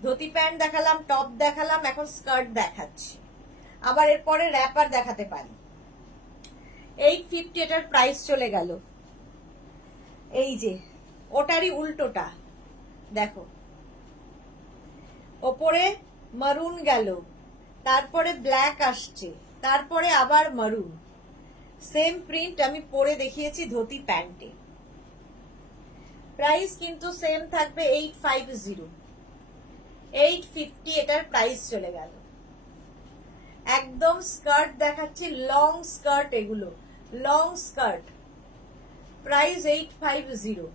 ধুতি প্যান্ট দেখালাম, টপ দেখালাম, এখন স্কার্ট দেখাচ্ছি, আবার এরপরে র্যাপার দেখাতে পারি। 850 এটার প্রাইস চলে গেল। এই যে ওটারই উল্টোটা দেখো, ওপরে মারুন গেল, তারপরে ব্ল্যাক আসছে, তারপরে আবার মারুন। সেম প্রিন্ট আমি পরে দেখিয়েছি ধুতি প্যান্টে। প্রাইস কিন্তু সেম থাকবে 850। 850 এটার প্রাইস চলে গেল। একদম স্কার্ট দেখাচ্ছি, লং স্কার্ট, এগুলো লং স্কার্ট, প্রাইস 850,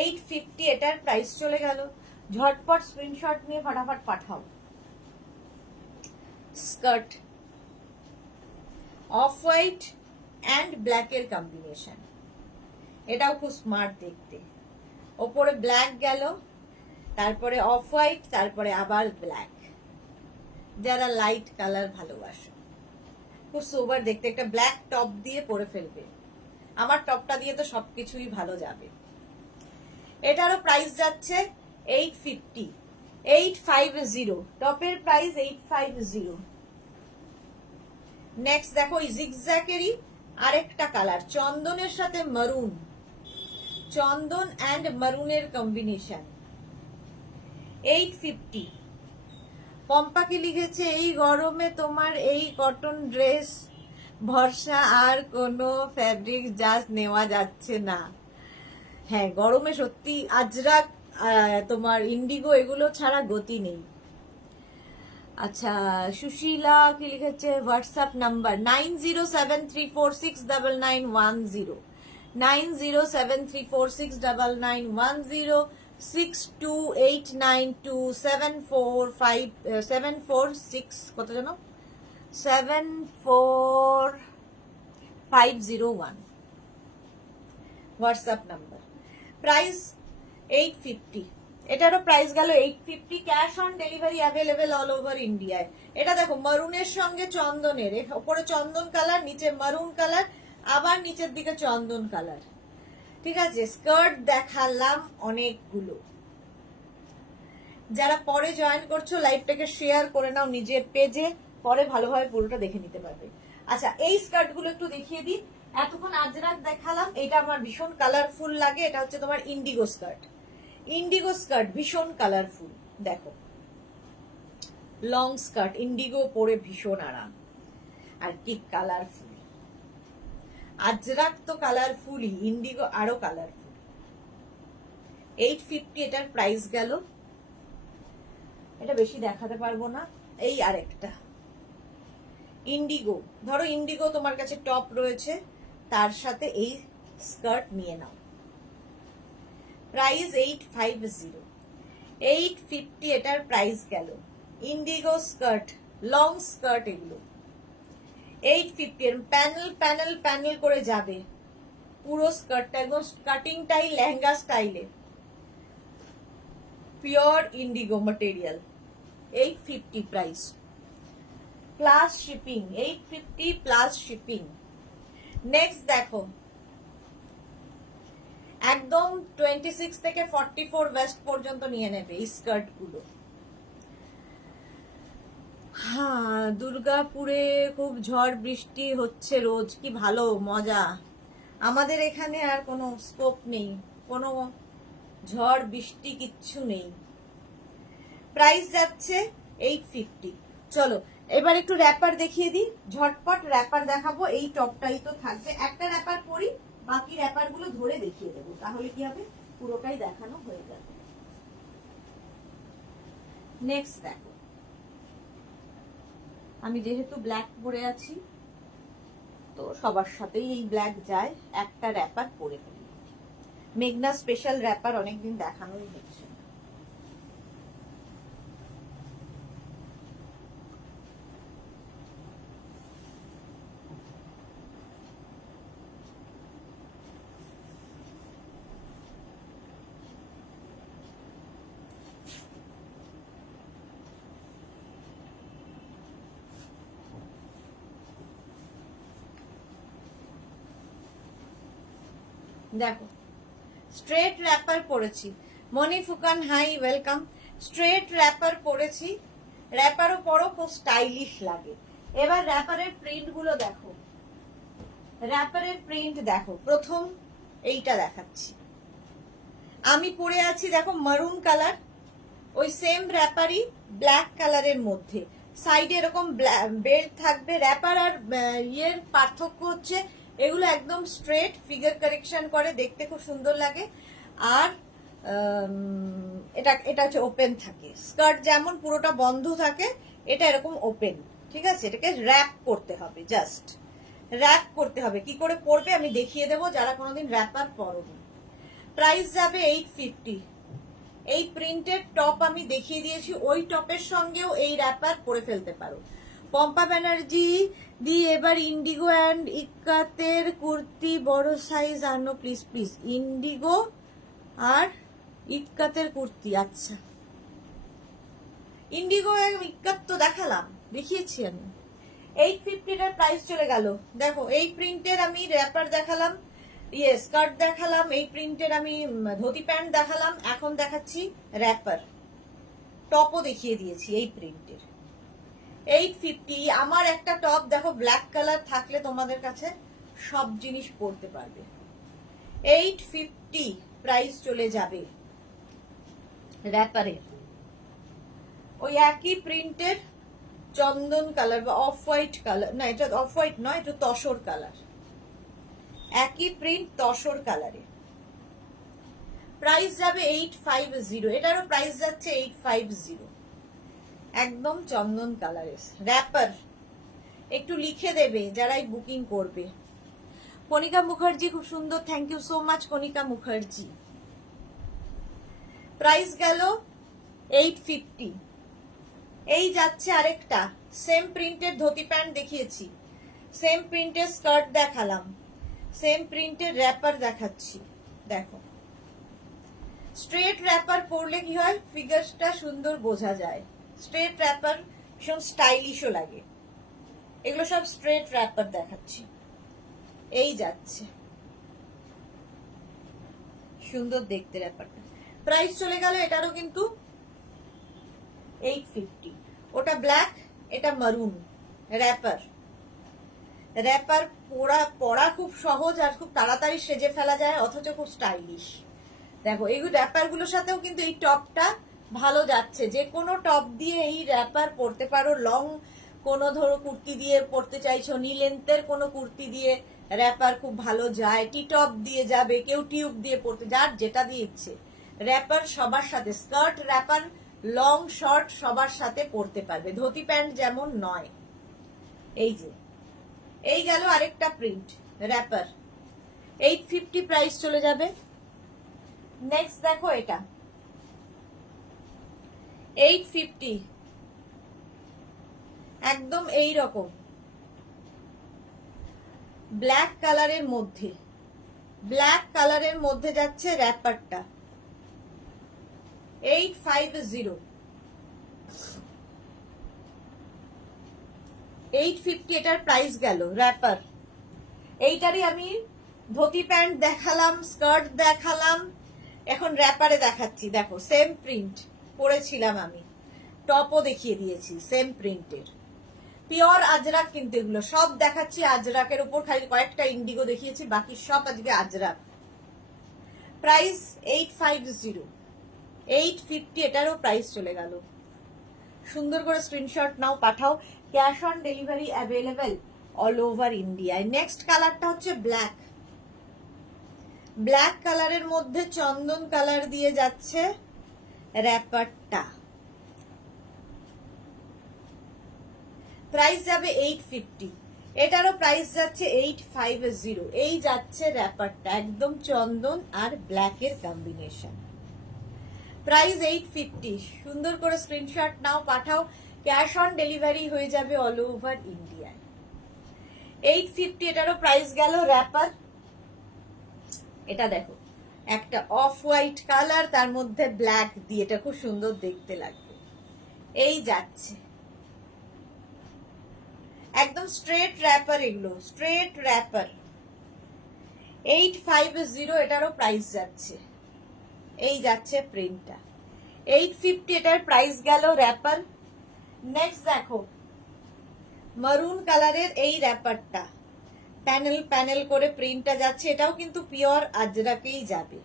850 এটার প্রাইস চলে গেল। ঝটপট স্ক্রিনশট নিয়ে ফটাফট পাঠাও। স্কার্ট অফ হোয়াইট অ্যান্ড ব্ল্যাকের কম্বিনেশন, এটাও খুব স্মার্ট দেখতে। ওপরে ব্ল্যাক গেল, তারপরে অফ হোয়াইট, তারপরে আবার ব্ল্যাক। যারা লাইট কালার ভালোবাসো, খুব সোবার দেখতে, একটা ব্ল্যাক টপ দিয়ে পরে ফেলবে। আমার টপটা দিয়ে তো সবকিছুই ভালো যাবে। এটারও প্রাইস যাচ্ছে 850, 850, টপের প্রাইস 850। নেক্সট দেখো এই জিগজ্যাকেরই আরেকটা কালার, চন্দনের সাথে মারুন, চন্দন অ্যান্ড মারুনের কম্বিনেশন, 850। পম্পা কি লিখেছে, এই গরমে তোমার এই কটন ড্রেস ভরসা, আর কোনো ফ্যাব্রিক জাস্ট নেওয়া যাচ্ছে না। হ্যাঁ, গরমে সত্যি আজরাক, তোমার ইন্ডিগো, এগুলো ছাড়া গতি নেই। আচ্ছা, সুশীলা কি লিখেছে, হোয়াটসঅ্যাপ নাম্বার 9073469910, 9073469910, 62892745 কত জানো, 74501 হোয়াটসঅ্যাপ নাম্বার। প্রাইস 850, এটারও প্রাইস গেল 850। Cash on delivery available all over ইন্ডিয়ায়। এটা দেখো মারুনের সঙ্গে চন্দনের, ওপরে চন্দন কালার, নিচে মারুন কালার, আবার নিচের দিকে চন্দন কালার। ঠিক আছে, স্কার্ট দেখালাম অনেকগুলো। যারা পরে জয়েন করছো লাইভটাকে শেয়ার করে নাও নিজের পেজে, পরে ভালোভাবে পুরোটা দেখে নিতে পারবে। আচ্ছা, এই স্কার্ট গুলো একটু দেখিয়ে দিই। এতক্ষণ আজরাক দেখালাম, এটা আমার ভীষণ কালারফুল লাগে। এটা হচ্ছে তোমার ইন্ডিগো স্কার্ট, ইন্ডিগো স্কার্ট ভীষণ কালারফুল। দেখো লং স্কার্ট, ইন্ডিগো পরে ভীষণ আরাম, আর কি কালারফুল। আজরাক তো কালারফুলই, ইন্ডিগো আরো কালারফুল। 850 এটার প্রাইস গেল। এটা বেশি দেখাতে পারবো না। এই আরেকটা ইন্ডিগো, ধরো ইন্ডিগো তোমার কাছে টপ রয়েছে, তার সাথে এই স্কার্ট নিয়ে নাও। প্রাইস 850, 850 এটার প্রাইস গেল। ইন্ডিগো স্কার্ট, লং স্কার্ট, এগুলো 850 এর প্যানেল প্যানেল প্যানেল করে যাবে পুরো স্কার্টটা, একদম কাটিং টাই লেহেঙ্গা স্টাইলে, pure Indigo material, 850 price plus shipping, 850 plus shipping. Next দেখো, একদম 26 থেকে 44 ওয়েস্ট পর্যন্ত নিয়ে নেবে এই স্কার্ট গুলো। হ্যাঁ, দুর্গাপুরে খুব ঝড় বৃষ্টি হচ্ছে রোজ, কি ভালো মজা। আমাদের এখানে আর কোনো স্কোপ নেই, কোনো ঝড় বৃষ্টি কিচ্ছু নেই। প্রাইস যাচ্ছে 850। চলো এবার একটু র্যাপার দেখিয়ে দিই, ঝটপট র্যাপার দেখাবো। এই টপটাই তো থাকবে, একটা র্যাপার পরি, বাকি র্যাপার গুলো ধরে দেখিয়ে দেবো, তাহলে কি হবে, পুরোটাই দেখানো হয়ে যাবে। নেক্সট দেখো, আমি যেহেতু ব্ল্যাক পরে আছি তো সবার সাথেই এই ব্ল্যাক যায়, একটা র্যাপার পরে ফেলি। মেঘনা স্পেশাল র্যাপার অনেকদিন দেখানোই হচ্ছে। দেখো স্ট্রেট র্যাপার পরেছি, মনি ফুকান হাই ওয়েলকাম। স্ট্রেট র্যাপার পরেছি, র্যাপারও পরো, খুব স্টাইলিশ লাগে। এবার র্যাপারের প্রিন্ট গুলো দেখো, র্যাপারের প্রিন্ট দেখো। প্রথম এইটা দেখাচ্ছি, আমি পরে আছি দেখো মারুন কালার, ওই সেম র্যাপারই ব্ল্যাক কালারের মধ্যে, সাইডে এরকম বেল্ট থাকবে। র্যাপার আর ইয়ের পার্থক্য হচ্ছে এগুলো একদম স্ট্রেট, ফিগার কারেকশন করে, দেখতে খুব সুন্দর লাগে। আর এটা এটা হচ্ছে ওপেন থাকে, স্কার্ট যেমন পুরোটা বন্ধ থাকে এটা এরকম ওপেন, ঠিক আছে? এটাকে র্যাপ করতে হবে, জাস্ট র্যাপ করতে হবে। কি করে পরবে আমি দেখিয়ে দেবো যারা কোনোদিন র্যাপার পরোনি। প্রাইস যাবে 850। এই প্রিন্টেড টপ আমি দেখিয়ে দিয়েছি, ওই টপের সঙ্গেও এই র্যাপার পরে ফেলতে পারো। পম্পা ব্যানার্জি দি এবার ইন্ডিগো অ্যান্ড ইক্কাতের কুর্তি বড় সাইজ আনো প্লিজ প্লিজ। ইন্ডিগো আর ইক্কাতের কুর্তি, আচ্ছা ইন্ডিগো ইক্কাত তো দেখালাম, দেখিয়েছি আমি। 850 প্রাইস চলে গেল। দেখো এই প্রিন্টের আমি র্যাপার দেখালাম, স্কার্ট দেখালাম, এই প্রিন্টের আমি ধুতি প্যান্ট দেখালাম, এখন দেখাচ্ছি র্যাপার, টপও দেখিয়ে দিয়েছি এই প্রিন্টের। 850। আমার একটা টপ দেখো ব্ল্যাক কালার থাকলে তোমাদের কাছে সব জিনিস পরতে পারবে। 850 প্রাইস চলে যাবে র্যাপারের। ওই একই প্রিন্টের চন্দন কালার বা অফ হোয়াইট কালার, না এটা অফ হোয়াইট নয়, এটা তসর কালার, একই প্রিন্ট তসর কালারে। প্রাইস যাবে 850, এটারও প্রাইস যাচ্ছে 850, একদম চন্দন কালারের র্যাপার। একটু লিখে দেবে যারাই বুকিং করবে। কণিকা মুখার্জি খুব সুন্দর, thank you so much Kanika Mukherjee. Price গেল 850। এই যাচ্ছে আরেকটা সেম প্রিন্টের ধুতি প্যান্ট দেখিয়েছি, সেম প্রিন্টের স্কার্ট দেখালাম, সেম প্রিন্টের র্যাপার দেখাচ্ছি। দেখো স্ট্রেট র্যাপার পরলে কি হয়, ফিগারটা সুন্দর বোঝা যায়। স্ট্রেট র্যাপার ভীষণ স্টাইলিশও লাগে। এগুলো সব স্ট্রেট র্যাপার দেখাচ্ছি। এই যাচ্ছে সুন্দর দেখতে র্যাপারটা। প্রাইস চলে গেল এটারও কিন্তু 850। ওটা ব্ল্যাক, এটা মারুন। র্যাপার, র্যাপার পরা খুব সহজ আর খুব তাড়াতাড়ি সেজে ফেলা যায়, অথচ খুব স্টাইলিশ। দেখো এই র্যাপার গুলোর সাথেও কিন্তু এই টপটা ভালো যাচ্ছে। যে কোনো টপ দিয়ে এই র্যাপার পরতে পারো। লং কোনো ধরো কুর্তি দিয়ে পরতে চাইছো, নি লেন্থের কোনো কুর্তি দিয়ে র্যাপার খুব ভালো যায়। টি টপ দিয়ে যাবে, কেউ টিউব দিয়ে পরতে, যার যেটা দিয়ে ইচ্ছে। র্যাপার সবার সাথে, স্কার্ট র্যাপার লং শর্ট সবার সাথে পরতে পারবে, ধুতি প্যান্ট যেমন নয়। এই যে এই গেল আরেকটা প্রিন্ট র্যাপার। 850 প্রাইস চলে যাবে। নেক্সট দেখো এটা 850, একদম এই রকম ব্ল্যাক কালারের মধ্যে, ব্ল্যাক কালারের মধ্যে যাচ্ছে র্যাপারটা। 850, 850 এটার প্রাইস গেল র্যাপার। এইটারই আমি ধুতি প্যান্ট দেখালাম, স্কার্ট দেখালাম, এখন র্যাপারে দেখাচ্ছি। দেখো সেম প্রিন্ট পরেছিলাম আমি, টপও দেখিয়ে দিয়েছি সেম প্রিন্টের, পিওর আজরাক কিন্তু এগুলো সব দেখাচ্ছি আজরাকের উপর, খালি কয়েকটা ইন্ডিগো দেখিয়েছি, বাকি সব আজকে আজরাক। প্রাইস 850, 850 এটারও প্রাইস চলে গেল। সুন্দর করে স্ক্রিনশট নাও, পাঠাও। Cash on delivery available all over ইন্ডিয়ায়। নেক্সট কালারটা হচ্ছে ব্ল্যাক, ব্ল্যাক কালারের মধ্যে চন্দন কালার দিয়ে যাচ্ছে র্যাপারটা। প্রাইস যাবে 850, এটারও প্রাইস যাচ্ছে 850। এই যাচ্ছে র্যাপারটা, একদম চন্দন আর ব্ল্যাকের কম্বিনেশন। প্রাইস 850, সুন্দর করে স্ক্রিনশট নাও, পাঠাও। ক্যাশ অন ডেলিভারি হয়ে যাবে অল ওভার ইন্ডিয়ায়। 850 এটারও প্রাইস গেল র্যাপার। এটা দেখো একটা অফ হোয়াইট কালার, তার মধ্যে ব্ল্যাক দিয়ে, এটা খুব সুন্দর দেখতে লাগবে। এই যাচ্ছে একদম স্ট্রেট র্যাপার, এগুলো স্ট্রেট র্যাপার। 850 এটারও প্রাইস যাচ্ছে। এই যাচ্ছে প্রিন্টটা। 850 এটার প্রাইস গেল র্যাপার। নেক্সট দেখো মারুন কালারের এই র্যাপারটা, প্যানেল প্যানেল করে প্রিন্টটা যাচ্ছে, এটাও কিন্তু পিওর আজরাকেই যাবে,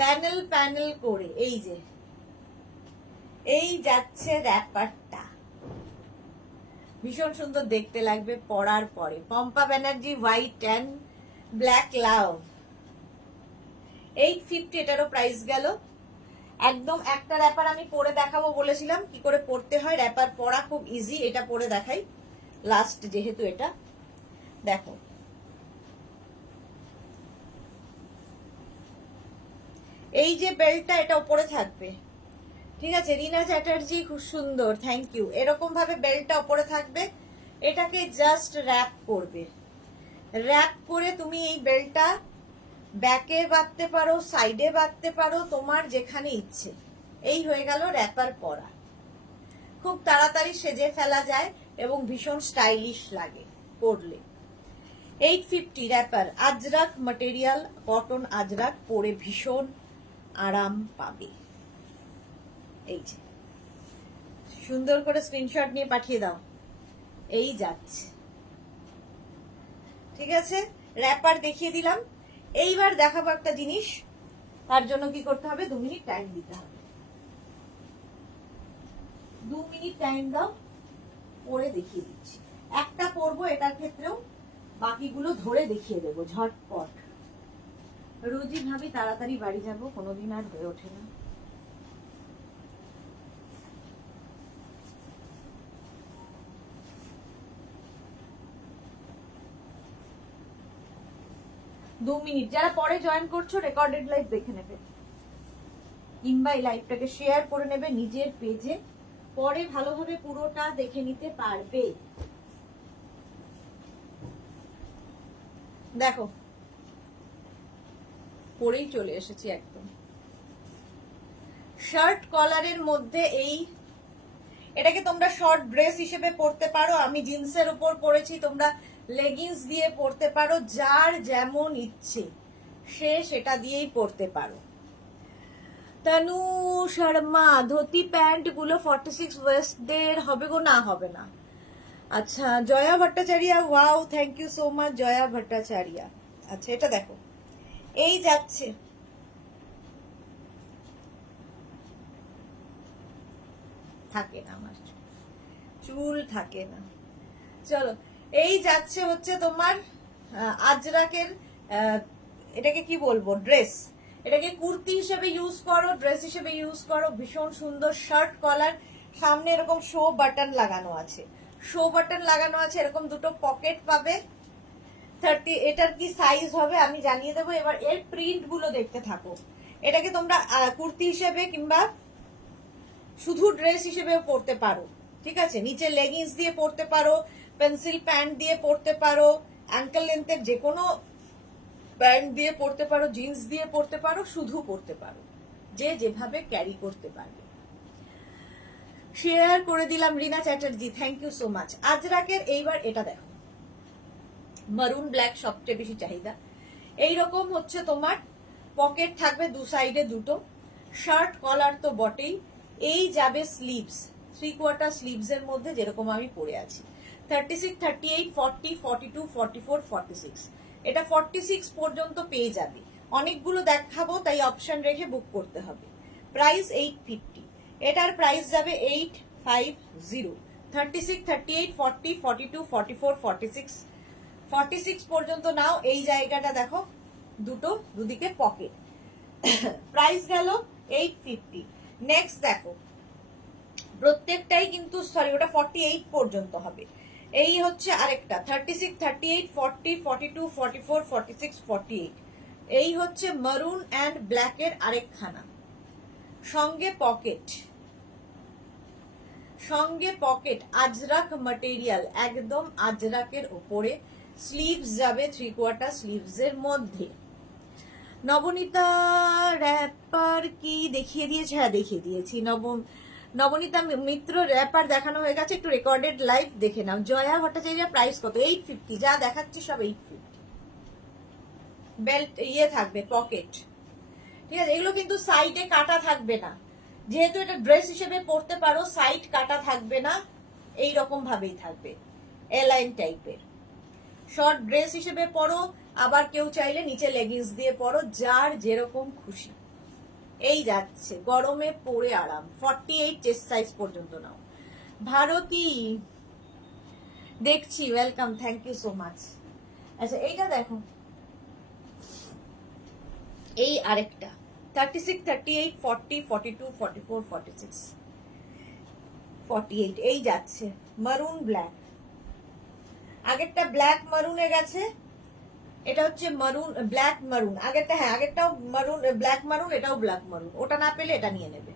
প্যানেল প্যানেল করে। এই যে এই যাচ্ছে র্যাপারটা, ভীষণ সুন্দর দেখতে লাগবে পরার পরে। Pampa Banerjee white and black love. 850 এটারও প্রাইস গেল। একদম একটা র্যাপার আমি পরে দেখাবো বলেছিলাম, কি করে পরতে হয়। র্যাপার পরা খুব ইজি, এটা পরে দেখাই লাস্ট যেহেতু এটা। দেখো এই যে বেল্টটা, এটা উপরে থাকবে, ঠিক আছে। রিনা চ্যাটার্জি খুব সুন্দর, থ্যাংক ইউ। এরকম ভাবে বেল্টটা উপরে থাকবে, এটাকে জাস্ট র্যাপ করবে। র্যাপ করে তুমি এই বেল্টটা ব্যাকে বাঁধতে পারো, সাইডে বাঁধতে পারো, তোমার যেখানে ইচ্ছে। এই হয়ে গেল র্যাপার পরা। খুব তাড়াতাড়ি সেজে ফেলা যায় এবং ভীষণ স্টাইলিশ লাগে পরলে। 850 wrapper, Ajrakh material, cotton Ajrakh, পরে ভীষণ আরাম পাবে। এই যে সুন্দর করে স্ক্রিনশট নিয়ে পাঠিয়ে দাও। এই যাচ্ছে, ঠিক আছে। র্যাপার দেখিয়ে দিলাম। এইবার দেখাবো একটা জিনিস, তার জন্য কি করতে হবে, 2 মিনিট টাইম দিতে হবে। 2 মিনিট টাইম দাও, পরে দেখিয়ে দিচ্ছি। একটা পরবো, এটার ক্ষেত্রেও বাকিগুলো ধরে দেখিয়ে দেবো ঝটপট। রোজই ভাবি তাড়াতাড়ি বাড়ি যাব, কোনোদিন আর হয়ে ওঠে না। দু মিনিট, যারা পরে জয়েন করছো রেকর্ডেড লাইভ দেখে নেবে, কিংবা এই লাইভটাকে শেয়ার করে নেবে নিজের পেজে, পরে ভালোভাবে পুরোটা দেখে নিতে পারবে। দেখো পরেই চলে এসেছি একদম। শার্ট কলারের মধ্যে এই, এটাকে তোমরা শর্ট ড্রেস হিসেবে পরতে পারো, আমি জিন্সের উপর পরেছি, তোমরা লেগিংস দিয়ে পরতে পারো, যার যেমন ইচ্ছে সে সেটা দিয়েই পরতে পারো। তনু শর্মা, ধুতি প্যান্ট গুলো 46 ওয়েস্টদের হবে গো? না হবে না। আচ্ছা Jaya Bhattacharya, wow thank you so much Jaya Bhattacharya. আচ্ছা এটা দেখো, এই যাচ্ছে, থাকে না আমার চুল থাকে না। চলো এই যাচ্ছে হচ্ছে তোমার আজরাকের, এটাকে কি বলবো, ড্রেস। এটাকে কুর্তি হিসেবে ইউজ করো, ড্রেস হিসেবে ইউজ করো, ভীষণ সুন্দর। শার্ট কলার, সামনে এরকম শো বাটন লাগানো আছে, শো বাটন লাগানো আছে, এরকম দুটো পকেট পাবে। 30, এটার কি সাইজ হবে আমি জানিয়ে দেবো। এবার এর প্রিন্ট গুলো দেখতে থাকো। এটাকে তোমরা কুর্তি হিসেবে কিংবা শুধু ড্রেস হিসেবেও পরতে পারো, ঠিক আছে। নিচে লেগিংস দিয়ে পরতে পারো, পেন্সিল প্যান্ট দিয়ে পরতে পারো, অ্যাঙ্কেল লেন্থের যে কোনো প্যান্ট দিয়ে পরতে পারো, জিন্স দিয়ে পরতে পারো, শুধু পরতে পারো, যে যেভাবে ক্যারি করতে পারবে। শেয়ার করে দিলাম Rina Chatterjee, thank you so much. আজরাকের এইবার এটা দেখো, মারুন ব্ল্যাক সবচেয়ে বেশি চাহিদা। এইরকম হচ্ছে তোমার পকেট থাকবে দু সাইডে দুটো, শার্ট কলার তো বটেই। এই যাবে স্লিভস, 3/4 স্লিভস এর মধ্যে যেরকম আমি পরে আছি। 36, 38, 40, 42, 44, 46, এটা 46 পর্যন্ত পেয়ে যাবে। অনেকগুলো দেখাবো তাই অপশন রেখে বুক করতে হবে। প্রাইস 850, এটার প্রাইস যাবে 850। 36, 38, 40, 42, 44, 46, 46 পর্যন্ত নাও। এই জায়গাটা দেখো, দুটো দুদিকে পকেট, প্রাইস গেল 850। নেক্সট দেখো, প্রত্যেকটাই কিন্তু সরি ওটা 48 পর্যন্ত হবে। এই হচ্ছে আরেকটা 36, 38, 40, 42, 44, 46, 48। এই হচ্ছে মারুন অ্যান্ড ব্ল্যাকের আরেকখানা, সঙ্গে পকেট, সঙ্গে পকেট, আজরাক ম্যাটেরিয়াল, একদম আজরাকের উপরে। স্লিভস যাবে 3/4 স্লিভস এর মধ্যে। নবনীতা র্যাপার কি দেখিয়ে দিয়েছে? হ্যাঁ দেখিয়ে দিয়েছি। নবনীতা মিত্র র্যাপার দেখানো হয়ে গেছে, একটু রেকর্ডেড লাইভ দেখে নাও। জয়া ভট্টাচার্য প্রাইস কত? 850, যা দেখাচ্ছি সব 850। বেল্ট ইয়ে থাকবে, পকেট, ঠিক আছে। এগুলো কিন্তু সাইডে কাটা থাকবে না, যেহেতু এটা ড্রেস হিসেবে পরতে পারো, সাইড কাটা থাকবে না, এই রকম ভাবেই থাকবে, এলাইন টাইপের। শর্ট ড্রেস হিসেবে পরো, আবার কেউ চাইলে নিচে লেগিংস দিয়ে পরো, যার যেরকম খুশি। এই যাচ্ছে, গরমে পরে আরাম। 48 চেস্ট সাইজ পর্যন্ত নাও। ভারতী দেখছি, welcome, thank you so much. আচ্ছা এইটা দেখো, এই আরেকটা 36, 38, 40, 42, 44, 46, 48 এই যাচ্ছে মারুন ব্ল্যাক। আগেরটা ব্ল্যাক মারুনে গেছে, এটা হচ্ছে মারুন ব্ল্যাক মারুন। আগেরটা হ্যাঁ আগেরটাও মারুন ব্ল্যাক মারুন, এটাও ব্ল্যাক মারুন। ওটা না পেলে এটা নিয়ে নেবে।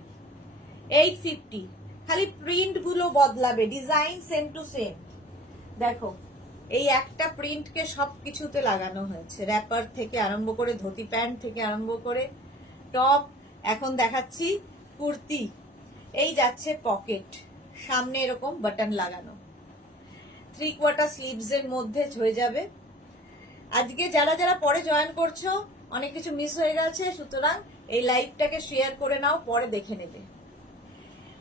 850, খালি প্রিন্ট গুলো বদলাবে, ডিজাইন সেম টু সেম। দেখো এই একটা প্রিন্টকে সবকিছুতে লাগানো হয়েছে, র্যাপার থেকে আরম্ভ করে ধুতি প্যান্ট থেকে আরম্ভ করে টপ, এখন দেখাচ্ছি কুর্তি। এই যাচ্ছে পকেট, সামনে এরকম বাটন লাগানো, 3/4 স্লিভস এর মধ্যে হয়ে যাবে। আজকে যারা যারা পরে জয়েন করছো অনেক কিছু মিস হয়ে গেছে, সুতরাং এই লাইভটাকে শেয়ার করে নাও, পরে দেখে নেবে।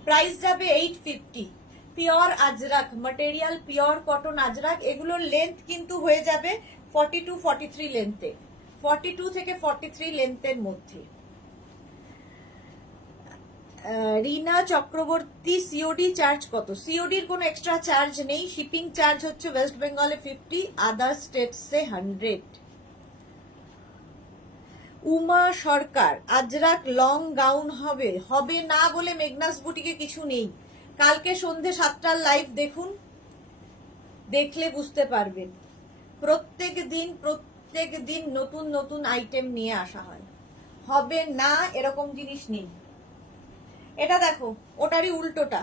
প্রাইস যাবে 850। Pure Ajrak material, pure cotton Ajrak. এগুলোর লেন্থ কিন্তু হয়ে যাবে 42, 43 লেন্থে, 42 থেকে 43 লেন্থের মধ্যে। রিনা চক্রবর্তী, সিওডি চার্জ কত? সিওডির কোনো এক্সট্রা চার্জ নেই, শিপিং চার্জ হচ্ছে ওয়েস্ট বেঙ্গলে 50, আদার স্টেটসে 100। উমা সরকার, আজরাক লং গাউন হবে? হবে না বলে মেঘনাস বুটিকে কিছু নেই। কালকে সন্ধে 7টার লাইভ দেখুন, দেখলে বুঝতে পারবেন। প্রত্যেক দিন নতুন নতুন আইটেম নিয়ে আসা হয়, হবে না এরকম জিনিস নেই। এটা দেখো ওটারই উল্টোটা,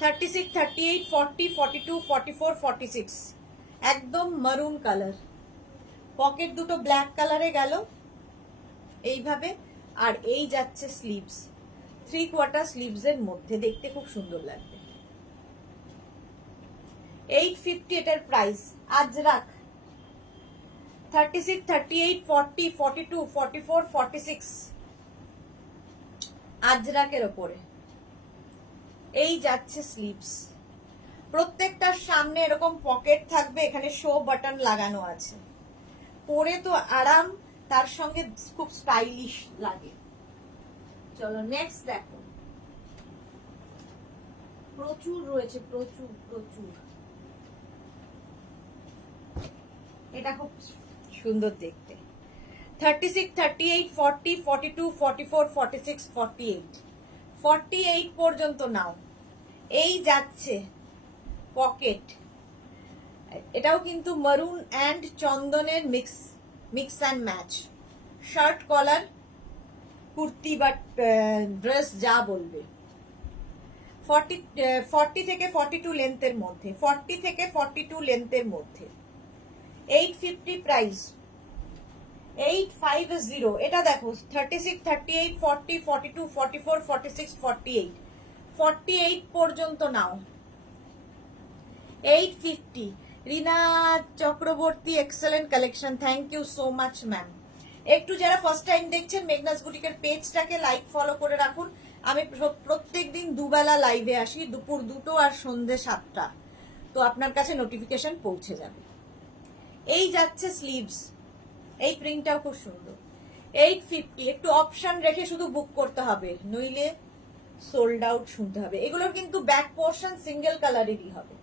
36, 38, 40, 42, 44, 46, একদম মারুন কালার। পকেট দুটো ব্ল্যাক কালারে গেল এইভাবে, আর এই যাচ্ছে স্লিভস, 3/4 স্লিভস এর মধ্যে, দেখতে খুব সুন্দর লাগবে। 850 এটার প্রাইস। আজরাক 36, 38, 40, 42, 44, 46, আজরাকের ওপরে এই যাচ্ছে স্লিভস। প্রত্যেকটার সামনে এরকম পকেট থাকবে, এখানে শো বাটন লাগানো আছে, পরে তো আরাম, তার সঙ্গে খুব স্টাইলিশ লাগে। চলো নেক্সট দেখো, প্রচুর রয়েছে, প্রচুর প্রচুর। এটা খুব সুন্দর দেখতে, 36, 38, 40, 42, 44, 46, 48, 48 পর্যন্ত নাও। এই যাচ্ছে পকেট, এটাও কিন্তু মারুন অ্যান্ড চন্দনের mix and match. Shirt collar kurti বা ড্রেস যা বলবে। 40 থেকে 42 লেন্থের মধ্যে, 40 থেকে 42 লেন্থের মধ্যে। 850 প্রাইস। 850। এটা দেখো 36, 38, 40, 42, 44, 46, 48, 48 পর্যন্ত নাও। 850। Rina Chakraborty, excellent collection, thank you so much ma'am. একটু যারা ফার্স্ট টাইম দেখছেন মেঘনাস বুটিকের পেজটাকে লাইক ফলো করে রাখুন। আমি প্রত্যেক দিন দুবেলা লাইভে আসি, দুপুর 2টো আর সন্ধ্যে 7টা, তো আপনার কাছে নোটিফিকেশন পৌঁছে যাবে। এই যাচ্ছে স্লিভস, এই প্রিন্টটাও খুব সুন্দর। 850। একটু অপশন রেখে শুধু বুক করতে হবে, নইলে সোল্ড আউট শুনতে হবে। এগুলোর কিন্তু ব্যাক পোর্শন সিঙ্গেল কালারেরই হবে।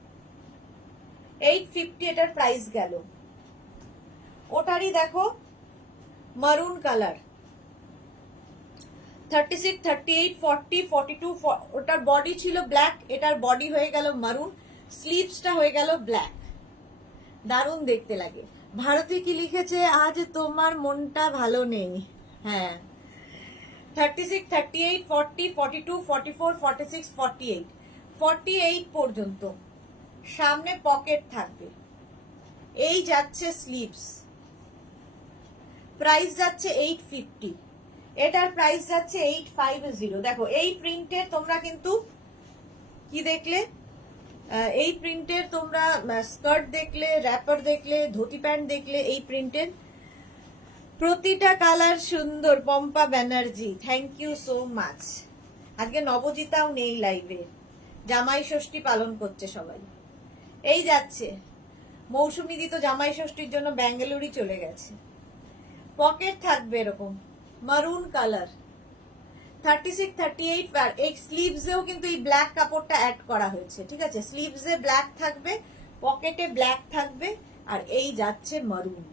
850 এটার প্রাইস গেল। ওটারই দেখো মারুন কালার, 36, 38, 40, 42, ওটার বডি ছিল ব্ল্যাক, এটার বডি হয়ে গেল মারুন, স্লিভসটা হয়ে গেল ব্ল্যাক। দারুণ দেখতে লাগে। ভারতী কি লিখেছে, আজ তোমার মনটা ভালো নেই? হ্যাঁ, 36, 38, 40, 42, 44, 46, 48, 48 পর্যন্ত সামনে পকেট থাকবে। এই যাচ্ছে স্লিভস, প্রাইস যাচ্ছে 850। এটার প্রাইস যাচ্ছে 850। দেখো এই প্রিন্টের তোমরা কিন্তু কি দেখলে, এই প্রিন্টের তোমরা স্কার্ট দেখলে, র্যাপার দেখলে, ধুতি প্যান্ট দেখলে, এই প্রিন্টের প্রতিটা কালার সুন্দর। Pompa Banerjee, thank you so much. আজকে নবজিতাও নেই লাইভে, জামাই ষষ্ঠী পালন করছে সবাই। এই যাচ্ছে মৌসুমী দি তো জামাই ষষ্ঠীর জন্য ব্যাঙ্গালুরই চলে গেছে। পকেট থাকবে এরকম মারুন কালার, 36, 38, আর এই স্লিভসেও কিন্তু এই ব্ল্যাক কাপড়টা অ্যাড করা হয়েছে, ঠিক আছে? স্লিভসে ব্ল্যাক থাকবে, পকেটে ব্ল্যাক থাকবে, আর এই যাচ্ছে মারুন।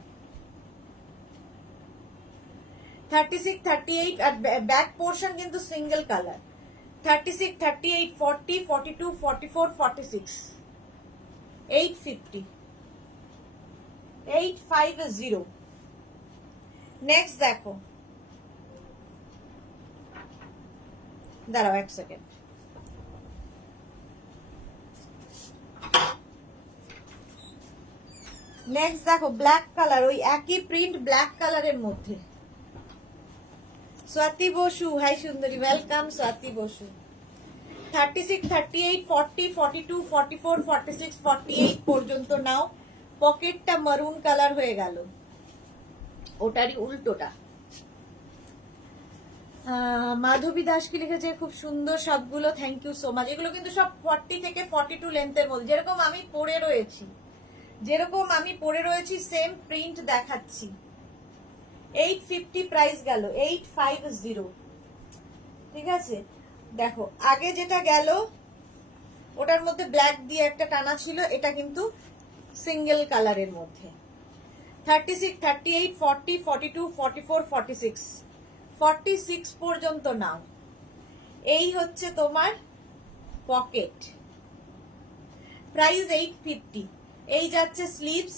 36, 38 আর ব্যাক পোর্শন কিন্তু সিঙ্গেল কালার। 36, 38, 40, 42, 44, 46, 850, 850। নেক্সট দেখো, দাঁড়াও এক সেকেন্ড। নেক্সট দেখো ব্ল্যাক কালার, ওই একই প্রিন্ট ব্ল্যাক কালারের মধ্যে। স্বাতি বসু, হাই সুন্দরী, ওয়েলকাম স্বাতি বসু। 36, 38, 40, 42, 44, 46, 48 পর্যন্ত নাও। পকেটটা মারুন কালার হয়ে গেল, ওটারই উল্টোটা। মাধবী দাস কি লিখেছে, খুব সুন্দর সবগুলো, থ্যাংক ইউ সো মাচ। এগুলো কিন্তু সব 40 থেকে 42 লেন্থের মধ্যে, যেরকম আমি পরে রয়েছি সেম প্রিন্ট দেখাচ্ছি। 850 প্রাইস গেল, 850। ঠিক আছে, দেখো আগে যেটা গেল ওটার মধ্যে ব্ল্যাক দিয়ে একটা টানা ছিল, এটা কিন্তু সিঙ্গেল কালারের মধ্যে। 36, 38, 40, 42, 44, 46, 46 পর্যন্ত নাও। এই হচ্ছে তোমার পকেট, প্রাইস 850। এই যাচ্ছে স্লিভস,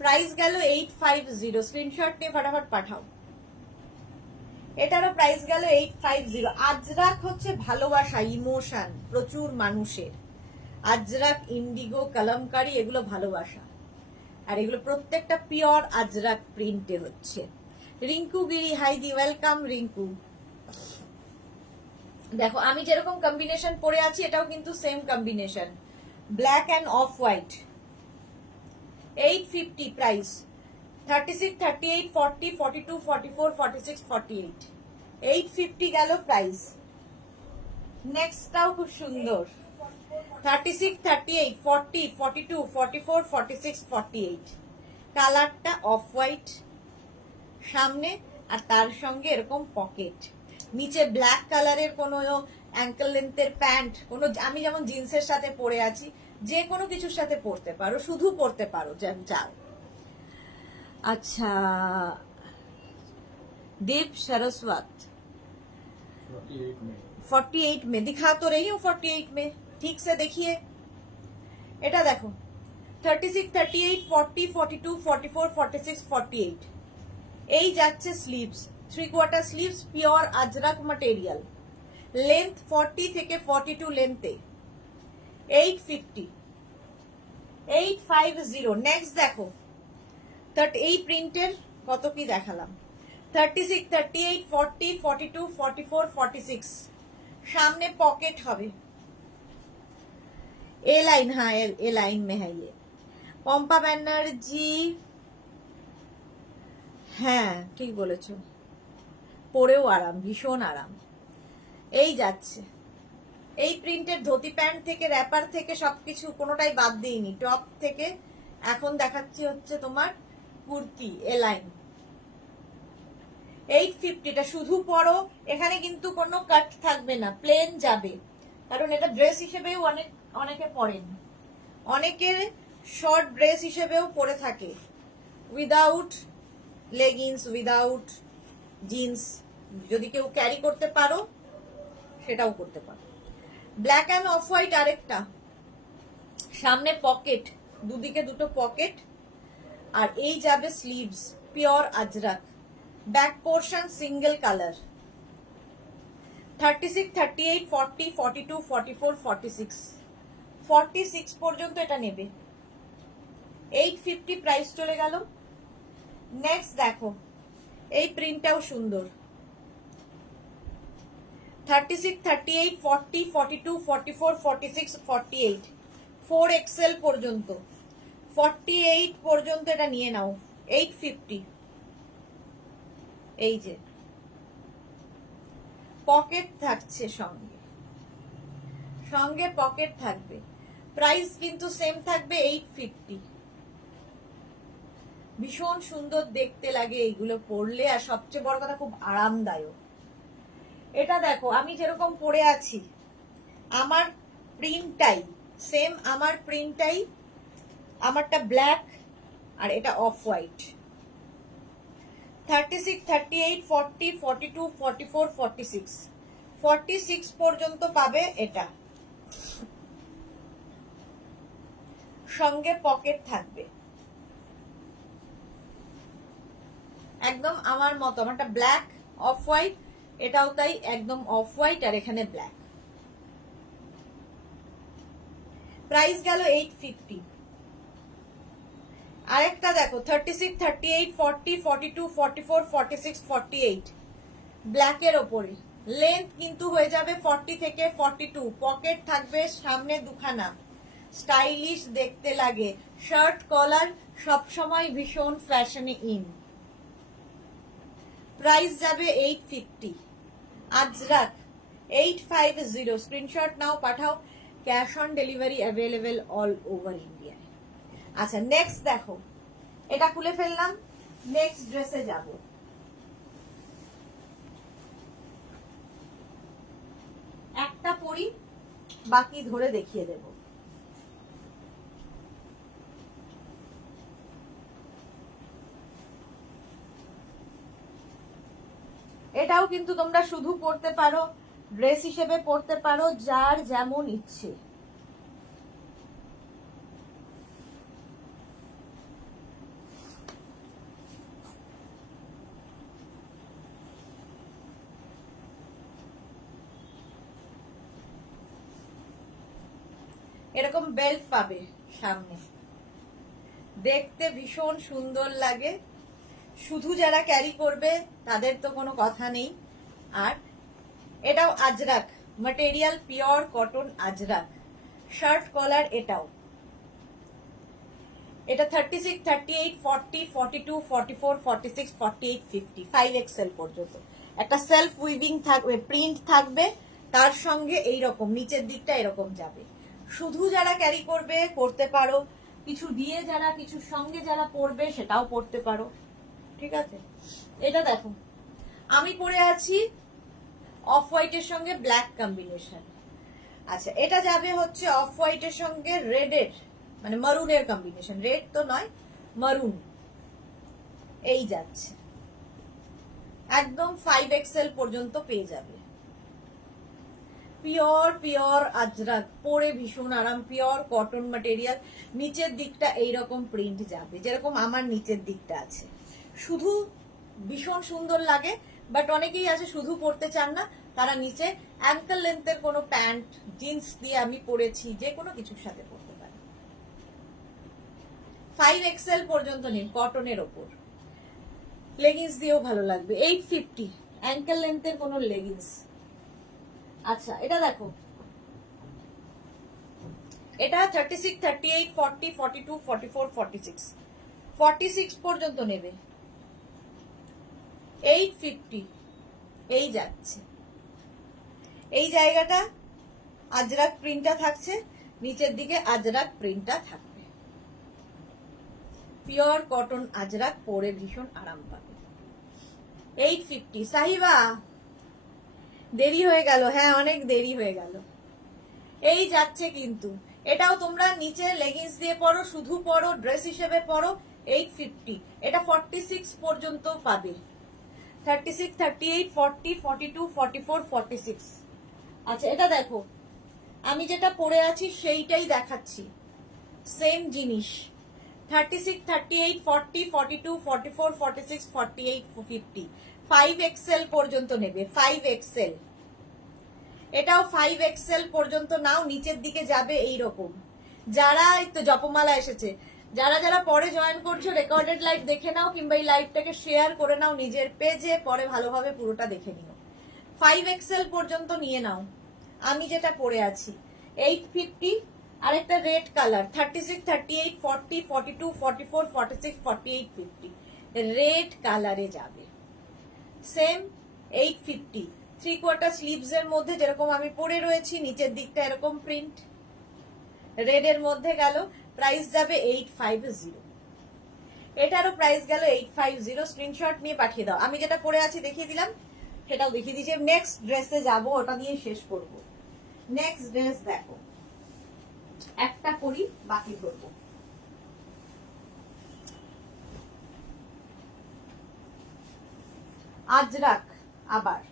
প্রাইস গেল 850। স্ক্রিনশট নিয়ে ফটাফট পাঠাও। এটারও প্রাইস গেল 850। আজরাক হচ্ছে ভালোবাসা, ইমোশন প্রচুর মানুষের। আজরাক, ইন্ডিগো, কলমকারি এগুলো ভালোবাসা, আর এগুলো প্রত্যেকটা পিওর আজরাক প্রিন্টে হচ্ছে। রিঙ্কু গিরি, হাই দি, ওয়েলকাম রিঙ্কু। দেখো আমি যেরকম কম্বিনেশন পরে আছি এটাও কিন্তু same combination, black and off white. 850 price. 36, 38, 40, 42, 44, 46, 48, 850 গেল প্রাইস। নেক্সটটাও খুব সুন্দর, 36, 38, 40, 42, 44, 46, 48। কালারটা অফ হোয়াইট সামনে, আর তার সঙ্গে এরকম পকেট, নিচে ব্ল্যাক কালারের কোনো অ্যাঙ্কেল লেন্থের প্যান্ট, কোনো আমি যেমন জিন্সের সাথে পরে আছি, যে কোনো কিছুর সাথে পরতে পারো, শুধু পরতে পারো যাও। अच्छा दीप सरस्वत 48 में दिखा तो रही हूँ, 48 में ठीक से देखिए। এটা দেখো 36, 38, 40, 42, 44, 46, 48। এই যাচ্ছে sleeves, 3/4 sleeves, pure Ajrak material, length 40 থেকে 42 লেন্থে। 850, 850। নেক্সট দেখো, এই প্রিন্টের কত কি দেখালাম। 36, 38, 40, 42, 44, 46, সামনে পকেট হবে। এ লাইন, হ্যাঁ এ লাইন মে হ্যাঁ। ये পম্পা ব্যানার্জি, হ্যাঁ ঠিক বলেছ, পরেও আরাম, ভীষণ আরাম। এই যাচ্ছে, এই প্রিন্টের ধুতি প্যান্ট থেকে র্যাপার থেকে সবকিছু কোনোটাই বাদ দিইনি, টপ থেকে এখন দেখাচ্ছি হচ্ছে তোমার কুর্তি এ লাইন। 850, এটা শুধু পরো, এখানে কিন্তু কোনো কাট থাকবে না, প্লেন যাবে, কারণ এটা ড্রেস হিসেবেও অনেকে পরেন, অনেকের শর্ট ড্রেস হিসেবেও পরে থাকে, উইদাউট লেগিংস, উইদাউট জিন্স। যদি কেউ ক্যারি করতে পারো সেটাও করতে পারো। ব্ল্যাক অ্যান্ড অফ হোয়াইট আরেকটা, সামনে পকেট, দুদিকে দুটো পকেট, আর এই যাবে sleeves, pure Ajrak, back portion single colour. 36, 38, 40, 42, 44, 46, 46 পর্যন্ত এটা নেবে। 850 প্রাইস চলে গেল। নেক্সট দেখো, এই প্রিন্টটাও সুন্দর, 36, 38, 40, 42, 44, 46, 48, 4XL পর্যন্ত, 48 পর্যন্ত এটা নিয়ে নাও। 850। এই যে পকেট থাকছে, সঙ্গে পকেট থাকবে, প্রাইস কিন্তু সেম থাকবে 850। ভীষণ সুন্দর দেখতে লাগে এইগুলো পরলে, আর সবচেয়ে বড় কথা খুব আরামদায়ক। এটা দেখো আমি যেরকম পরে আছি, আমার প্রিন্টটাই সেম, আমারটা ব্ল্যাক আর এটা অফ হোয়াইট। 36, 38, 40, 42, 44, 46, 46 পর্যন্ত পাবে এটা। সঙ্গে পকেট থাকবে, একদম আমার মতো, আমারটা ব্ল্যাক অফ হোয়াইট, এটাও তাই একদম অফ হোয়াইট আর এখানে ব্ল্যাক। প্রাইস গেল 850। আরেকটা দেখো 36, 38, 40, 42, 44, 46, 48 ব্ল্যাকের ওপরে, লেন্থ কিন্তু হয়ে যাবে 40 থেকে 42, পকেট থাকবে সামনে দুখানা, স্টাইলিশ দেখতে লাগে, শার্ট কলার সবসময় ভীষণ ফ্যাশনে ইন। প্রাইস যাবে 850। আজরাক 850, স্ক্রিনশট নাও, পাঠাও, cash on delivery available all over India. আচ্ছা নেক্সট দেখো, এটা খুলে ফেললাম, নেক্সট ড্রেসে যাব। একটা পরি, বাকি ধরে দেখিয়ে দেব। এটাও কিন্তু তোমরা শুধু পরতে পারো, ড্রেস হিসেবে পরতে পারো, যার যেমন ইচ্ছে। এরকম বেল্ট পাবে সামনে, দেখতে ভীষণ সুন্দর লাগে, শুধু যারা ক্যারি করবে তাদের তো কোনো কথা নেই। আর এটাও Ajrakh material, pure cotton Ajrakh, shirt collar এটাও। এটা 36, 38, 40, 42, 44, 46, 48, 50, 5XL পর্যন্ত। একটা সেলফ উইভিং থাকবে, প্রিন্ট থাকবে, তার সঙ্গে এই রকম নিচের দিকটা এরকম যাবে। শুধু যারা ক্যারি করবে করতে পারো, কিছু দিয়ে যারা কিছুর সঙ্গে যারা পরবে সেটাও পরতে পারো, ঠিক আছে। এটা দেখো, আমি পরে আছি অফ হোয়াইটের সঙ্গে ব্ল্যাক কম্বিনেশন। আচ্ছা এটা যাবে হচ্ছে অফ হোয়াইটের সঙ্গে রেডের, মানে মারুনের কম্বিনেশন, রেড তো নয়, মারুন, এই যাচ্ছে। একদম 5XL পর্যন্ত পেয়ে যাবে। পিওর পিওর আজরাক, পরে ভীষণ আরাম, পিওর কটন ম্যাটেরিয়াল, নিচের দিকটা এইরকম প্রিন্ট যাবে যেরকম আমার নিচের দিকটা আছে, শুধু ভীষণ সুন্দর লাগে। বাট অনেকেই আছে শুধু পরতে চান না, তারা নিচে অ্যাঙ্কেল লেন্থের কোনো প্যান্ট, জিন্স দিয়ে আমি পরেছি, যে কোনো কিছুর সাথে পরতে পারি। 5XL পর্যন্ত নিন, কটনের ওপর, লেগিংস দিয়েও ভালো লাগবে। 850, অ্যাঙ্কেল লেন্থের কোনো লেগিংস। আচ্ছা এটা দেখো, এটা 36, 38, 40, 42, 44, 46, 46 পর্যন্ত নেবে। 850, এই যাচ্ছে, এই জায়গাটা আজরাক প্রিন্টটা থাকছে, নিচের দিকে আজরাক প্রিন্টটা থাকবে। পিওর কটন আজরাক, পরে ভীষণ আরাম পাবে। 850। সাহিবা দেরি হয়ে গেল, হ্যাঁ অনেক দেরি হয়ে গেল। এই যাচ্ছে কিন্তু, এটাও তোমরা নিচে লেগিংস দিয়ে পরো, শুধু পরো, ড্রেস হিসেবে পরো। 850, এটা 46 পর্যন্ত পাবে। 36, 38, 40, 42, 44, 46। আচ্ছা এটা দেখো, আমি যেটা পরে আছি সেইটাই দেখাচ্ছি, সেম জিনিস। 36, 38, 40, 42, 44, 46, 48, 50, 5XL পর্যন্ত নেবে। 5XL, এটাও 5XL পর্যন্ত নাও, নিচের দিকে যাবে এই রকম। যারা এই তো জপমালা এসেছে, যারা যারা পরে জয়েন করছো, রেকর্ডেড লাইভ দেখে নাও, কিংবা এই লাইভটাকে শেয়ার করে নাও নিজের পেজে, পরে ভালোভাবে পুরোটা দেখে নিও। 5XL পর্যন্ত নিয়ে নাও। আমি যেটা পরে আছি 850, আরেকটা রেড কালার 36, 38, 40, 42, 44, 46, 48, 50, রেড কালারে যাবে। সেম 850, 3/4 স্লিভস এর মধ্যে যেরকম আমি পরে রয়েছি, নিচের দিকটা এরকম প্রিন্ট, রেড এর মধ্যে গেল। প্রাইস যাবে 850। এটারও প্রাইস গেল 850। স্ক্রিনশট নিয়ে পাঠিয়ে দাও। আমি যেটা পরে আছি দেখিয়ে দিলাম, সেটাও দেখিয়ে দিচ্ছি। নেক্সট ড্রেসে যাব, ওটা দিয়ে শেষ করব। নেক্সট ড্রেস দেখো, একটা করি, বাকি করবো। আজরাক আবার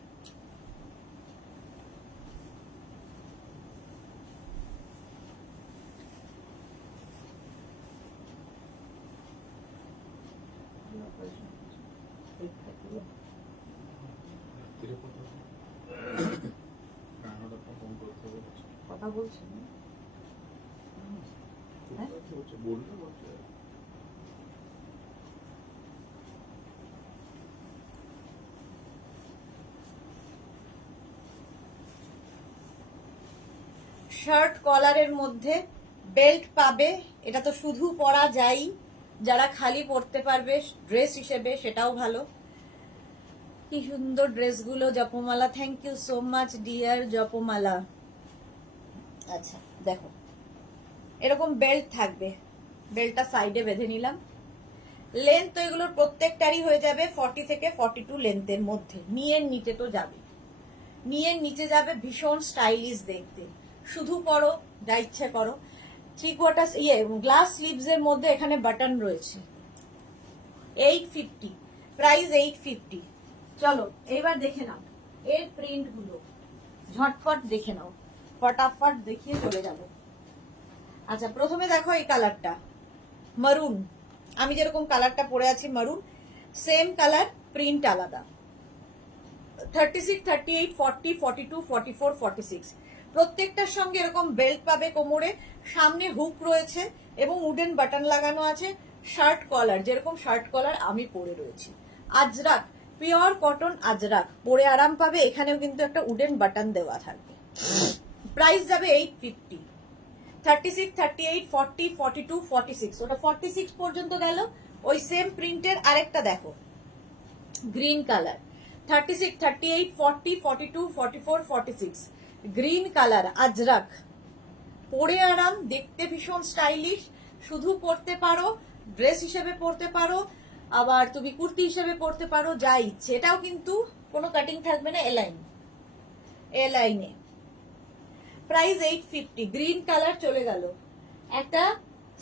কথা বলছেন শার্ট কলারের মধ্যে বেল্ট পাবে, এটা তো শুধু পরা যায়, যারা খালি পরতে পারবে ড্রেস হিসেবে সেটাও ভালো। কি সুন্দর ড্রেসগুলো, Japamala, thank you so much dear Japamala. আচ্ছা দেখো এরকম বেল্ট থাকবে, বেল্টটা সাইডে বেঁধে নিলাম। লেন্থ তো এগুলোর প্রত্যেকটারই হয়ে যাবে 40 থেকে 42 লেন্থের মধ্যে। নিয়ের নিচে তো যাবে, নিয়ের নিচে যাবে, ভীষণ স্টাইলিশ দেখতে, শুধু পরো যা ইচ্ছে করো। 3/4 গ্লাস স্লিভস এর মধ্যে এখানে বাটন রয়েছে। 850 প্রাইস 850। চলো এবার দেখে নাও এর প্রিন্ট গুলো, ঝটপট দেখে নাও, ফটাফট দেখিয়ে চলে যাব। আচ্ছা প্রথমে দেখো এই কালারটা মারুন, আমি যেরকম কালারটা পরে আছি মারুন, সেম কালার, প্রিন্ট আলাদা। 36, 38, 40, 42, 44, 46 প্রত্যেকটার সঙ্গে এরকম বেল্ট পাবে কোমরে, সামনে হুক রয়েছে এবং উডেন বাটন লাগানো আছে। শার্ট কলার, যেরকম শার্ট কলার আমি পরে রয়েছি। আজরাক, পিওর কটন আজরাক, পরে আরাম পাবে। এখানেও কিন্তু একটা উডেন বাটন দেওয়া থাকবে। প্রাইস যাবে 850। 36, 38, 40, 42, 46 ওটা 46 পর্যন্ত গেল। ওই সেম প্রিন্টের আরেকটা দেখো green colour, 36, 38, 40, 42, 44, 46 green colour Ajrak, পরে আরাম, দেখতে ভীষণ স্টাইলিশ, শুধু পরতে পারো, ড্রেস হিসেবে পরতে পারো, আবার তুমি কুর্তি হিসেবে পরতে পারো, যা ইচ্ছে। এটাও কিন্তু কোনো কাটিং থাকবে না, এলাইনে। প্রাইস 850। গ্রিন কালার চলে গেল, একটা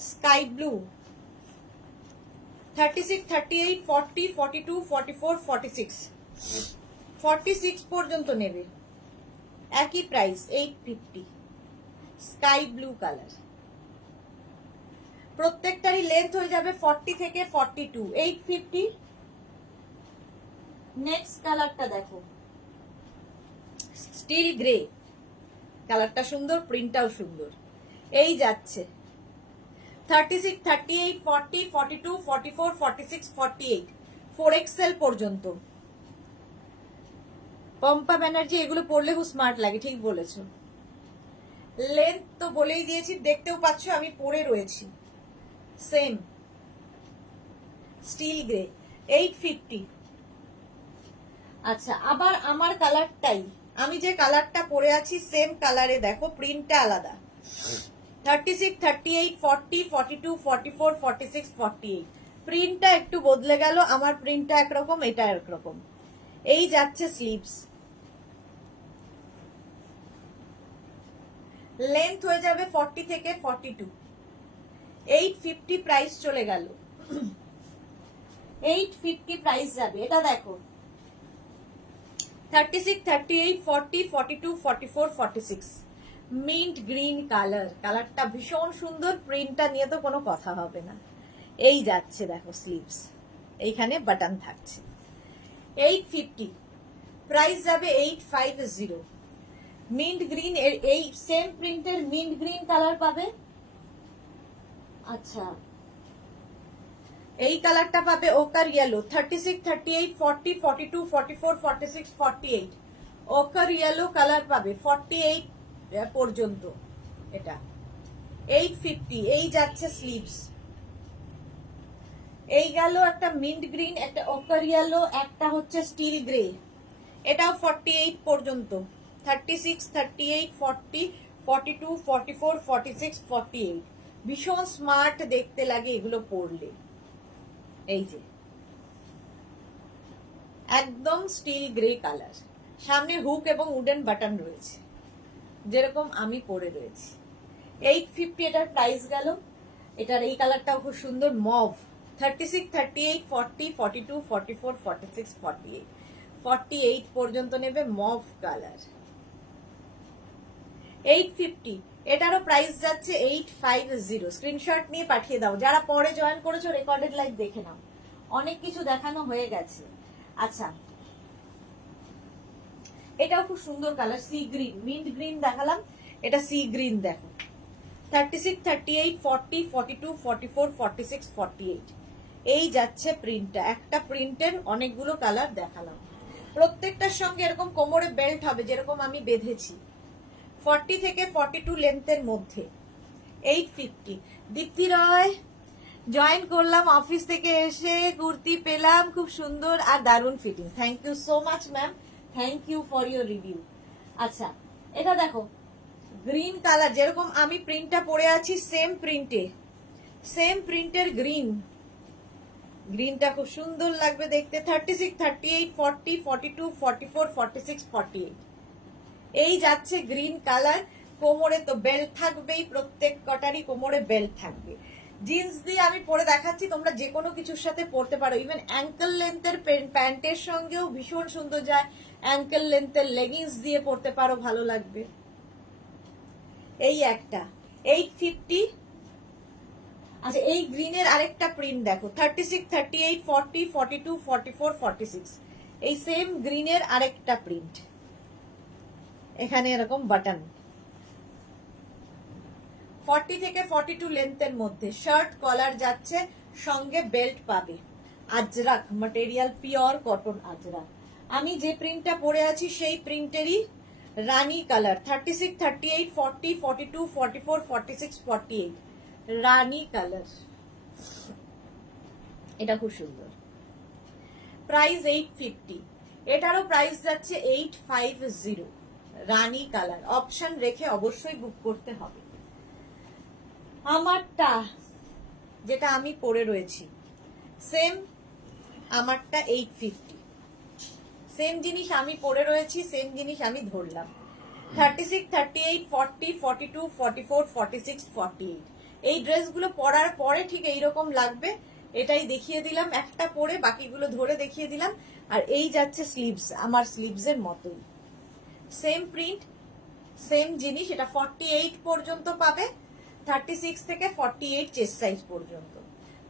স্কাই ব্লু, 36, 38, 40, 42, 44, 46 46 পর্যন্ত নেবে, একই প্রাইস 850। স্কাই ব্লু কালার, প্রত্যেকটারই লেন্থ হয়ে যাবে 40 থেকে 42, 850। নেক্সট কালারটা দেখো স্টিল গ্রে কালারটা, সুন্দর, প্রিন্টটাও সুন্দর। এই যাচ্ছে 36, 38, 40, 42, 44, 46, 48 4XL পর্যন্ত। পম্পা ব্যানার্জি, এগুলো পরলে খুব স্মার্ট লাগে, ঠিক বলেছো। লেন্থ তো বলেই দিয়েছি, দেখতেও পাচ্ছ আমি পরে রয়েছি, সেম স্টিল গ্রে, 850। আচ্ছা আবার আমার কালারটাই, আমি যে কালারটা পরে আছি সেম কালারে, দেখো প্রিন্টটা আলাদা। 36, 38, 40, 42, 44, 46, 48 প্রিন্টটা একটু বদলে গেল, আমার প্রিন্টটা একরকম, এটা একরকম। এই যাচ্ছে স্লিভস, লেন্থ হয়ে যাবে 40 থেকে 42, 850 প্রাইস চলে গেল। 850 প্রাইস যাবে। এটা দেখো 36, 38, 40, 42, 44, 46 মিন্ট গ্রিন কালার, কালারটা ভীষণ সুন্দর, প্রিন্টটা নিয়ে তো কোনো কথা হবে না। এই যাচ্ছে দেখো স্লিভস, এইখানে বাটন থাকছে। 850 প্রাইস যাবে 850। মিন্ট গ্রিন, এই সেম প্রিন্টের মিন্ট গ্রিন কালার পাবে। আচ্ছা এই কালারটা পাবে ওকার ইয়েলো, 36, 38, 40, 42, 44, 46, 48 ওকার ইয়েলো কালার পাবে 48 পর্যন্ত। এটা 850। এই যাচ্ছে স্লিভস, এই গেল একটা মিন্ট গ্রিন, একটা ওকার ইয়েলো, একটা হচ্ছে স্টিল গ্রে, এটাও 48 পর্যন্ত। 36, 38, 40, 42, 44, 46, 48 ভীষণ স্মার্ট দেখতে লাগে এগুলো পরলে। এই যে একদম স্টিল গ্রে কালার, সামনে হুক এবং উডেন বাটন রয়েছে, যেরকম আমি পরে রয়েছি। 850 এটার প্রাইস গেল। এটার এই কালারটাও খুব সুন্দর, মভ। 36, 38, 40, 42, 44, 46, 48 48 পর্যন্ত নেবে, মভ কালার 850, এটারও প্রাইস যাচ্ছে 850। স্ক্রিনশট নিয়ে পাঠিয়ে দাও। যারা পরে জয়েন করেছো রেকর্ডেড লাইভ দেখে নাও, অনেক কিছু দেখানো হয়ে গেছে। আচ্ছা, এটাও খুব সুন্দর colour, sea green, mint green দেখালাম, এটা সি গ্রিন দেখো। 36, 38, 40, 42, 44, 46, 48 এই যাচ্ছে প্রিন্টটা। একটা প্রিন্টের অনেকগুলো কালার দেখালাম, প্রত্যেকটার সঙ্গে এরকম কোমরে বেল্ট হবে যেরকম আমি বেঁধেছি। 40 থেকে 42 লেন্থের মধ্যে 850। দীপ্তি রয়, জয়েন করলাম অফিস থেকে এসে, কুর্তি পেলাম খুব সুন্দর আর দারুণ fitting. Thank you so much ma'am, thank you for your review. আচ্ছা, এটা দেখো গ্রিন কালার, যেরকম আমি প্রিন্টটা পরে আছি সেম প্রিন্টে, সেম প্রিন্টের গ্রিন, গ্রিনটা খুব সুন্দর লাগবে দেখতে। 36, 38, 40, 42, 44, 46, 48 এই যাচ্ছে গ্রিন কালার। কোমরে তো বেল্ট থাকবেই, প্রত্যেক কটারই কোমরে বেল্ট থাকবে। জিন্স দিয়ে আমি পরে দেখাচ্ছি, তোমরা যে কোনো কিছুর সাথে পরতে পারো, ইভেন অ্যাঙ্কেল লেন্থের প্যান্টের সঙ্গেও ভীষণ সুন্দর যায়। অ্যাঙ্কেল লেন্থের লেগিংস দিয়ে পরতে পারো, ভালো লাগবে। এই একটা 850। আচ্ছা, এই গ্রিনের আরেকটা প্রিন্ট দেখো, 36, 38, 40, 42, 44, 46 এই সেম গ্রিনের আরেকটা প্রিন্ট। এখানে এরকম বাটন, 40 থেকে 42 লেন্থের মধ্যে, শার্ট কলার যাচ্ছে, সঙ্গে বেল্ট পাবে। Ajrak material, pure cotton Ajrak. আমি যে প্রিন্টটা পরে আছি সেই প্রিন্টেরই রানী কালার, 36, 38, 40, 42, 44, 46, 48 রানী কালার। এটা খুব সুন্দর, প্রাইস 850। এটারও প্রাইস যাচ্ছে 850। রানী কালার, অপশন রেখে অবশ্যই বুক করতে হবে। আমারটা যেটা আমি পরে রয়েছি সেম, আমারটা 850। সেম জিনিস আমি পরে রয়েছি, সেম জিনিস আমি ধরলাম। 36, 38, 40, 42, 44, 46, 48 এই ড্রেসগুলো পরার পরে ঠিক এইরকম লাগবে। এটাই দেখিয়ে দিলাম, একটা পরে বাকিগুলো ধরে দেখিয়ে দিলাম। আর এই যাচ্ছে স্লিভস, আমার স্লিভসের মতোই সেম প্রিন্ট, সেম জিনিস। এটা 48 পর্যন্ত পাবে, 36 থেকে 48 চেস্ট সাইজ পর্যন্ত।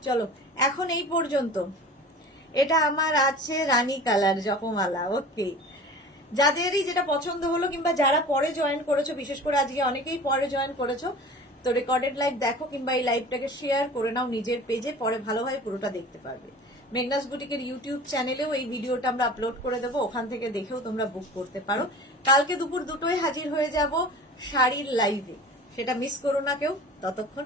চলো এখন এই পর্যন্ত। এটা আমার আছে রানী কালার জপমালা। ওকে, যাদেরই যেটা পছন্দ হলো কিংবা যারা পরে জয়েন করেছো, বিশেষ করে আজকে অনেকেই পরে জয়েন করেছো, তো রেকর্ডেড লাইভ দেখো কিংবা এই লাইভটাকে শেয়ার করে নাও নিজের পেজে, পরে ভালোভাবে পুরোটা দেখতে পারবে। মেঘনাস বুটিকের ইউটিউব চ্যানেলেও এই ভিডিওটা আমরা আপলোড করে দেবো, ওখান থেকে দেখেও তোমরা বুক করতে পারো। কালকে দুপুর 2টোয় হাজির হয়ে যাব শাড়ির লাইভে, সেটা মিস করো না কেউ। ততক্ষণ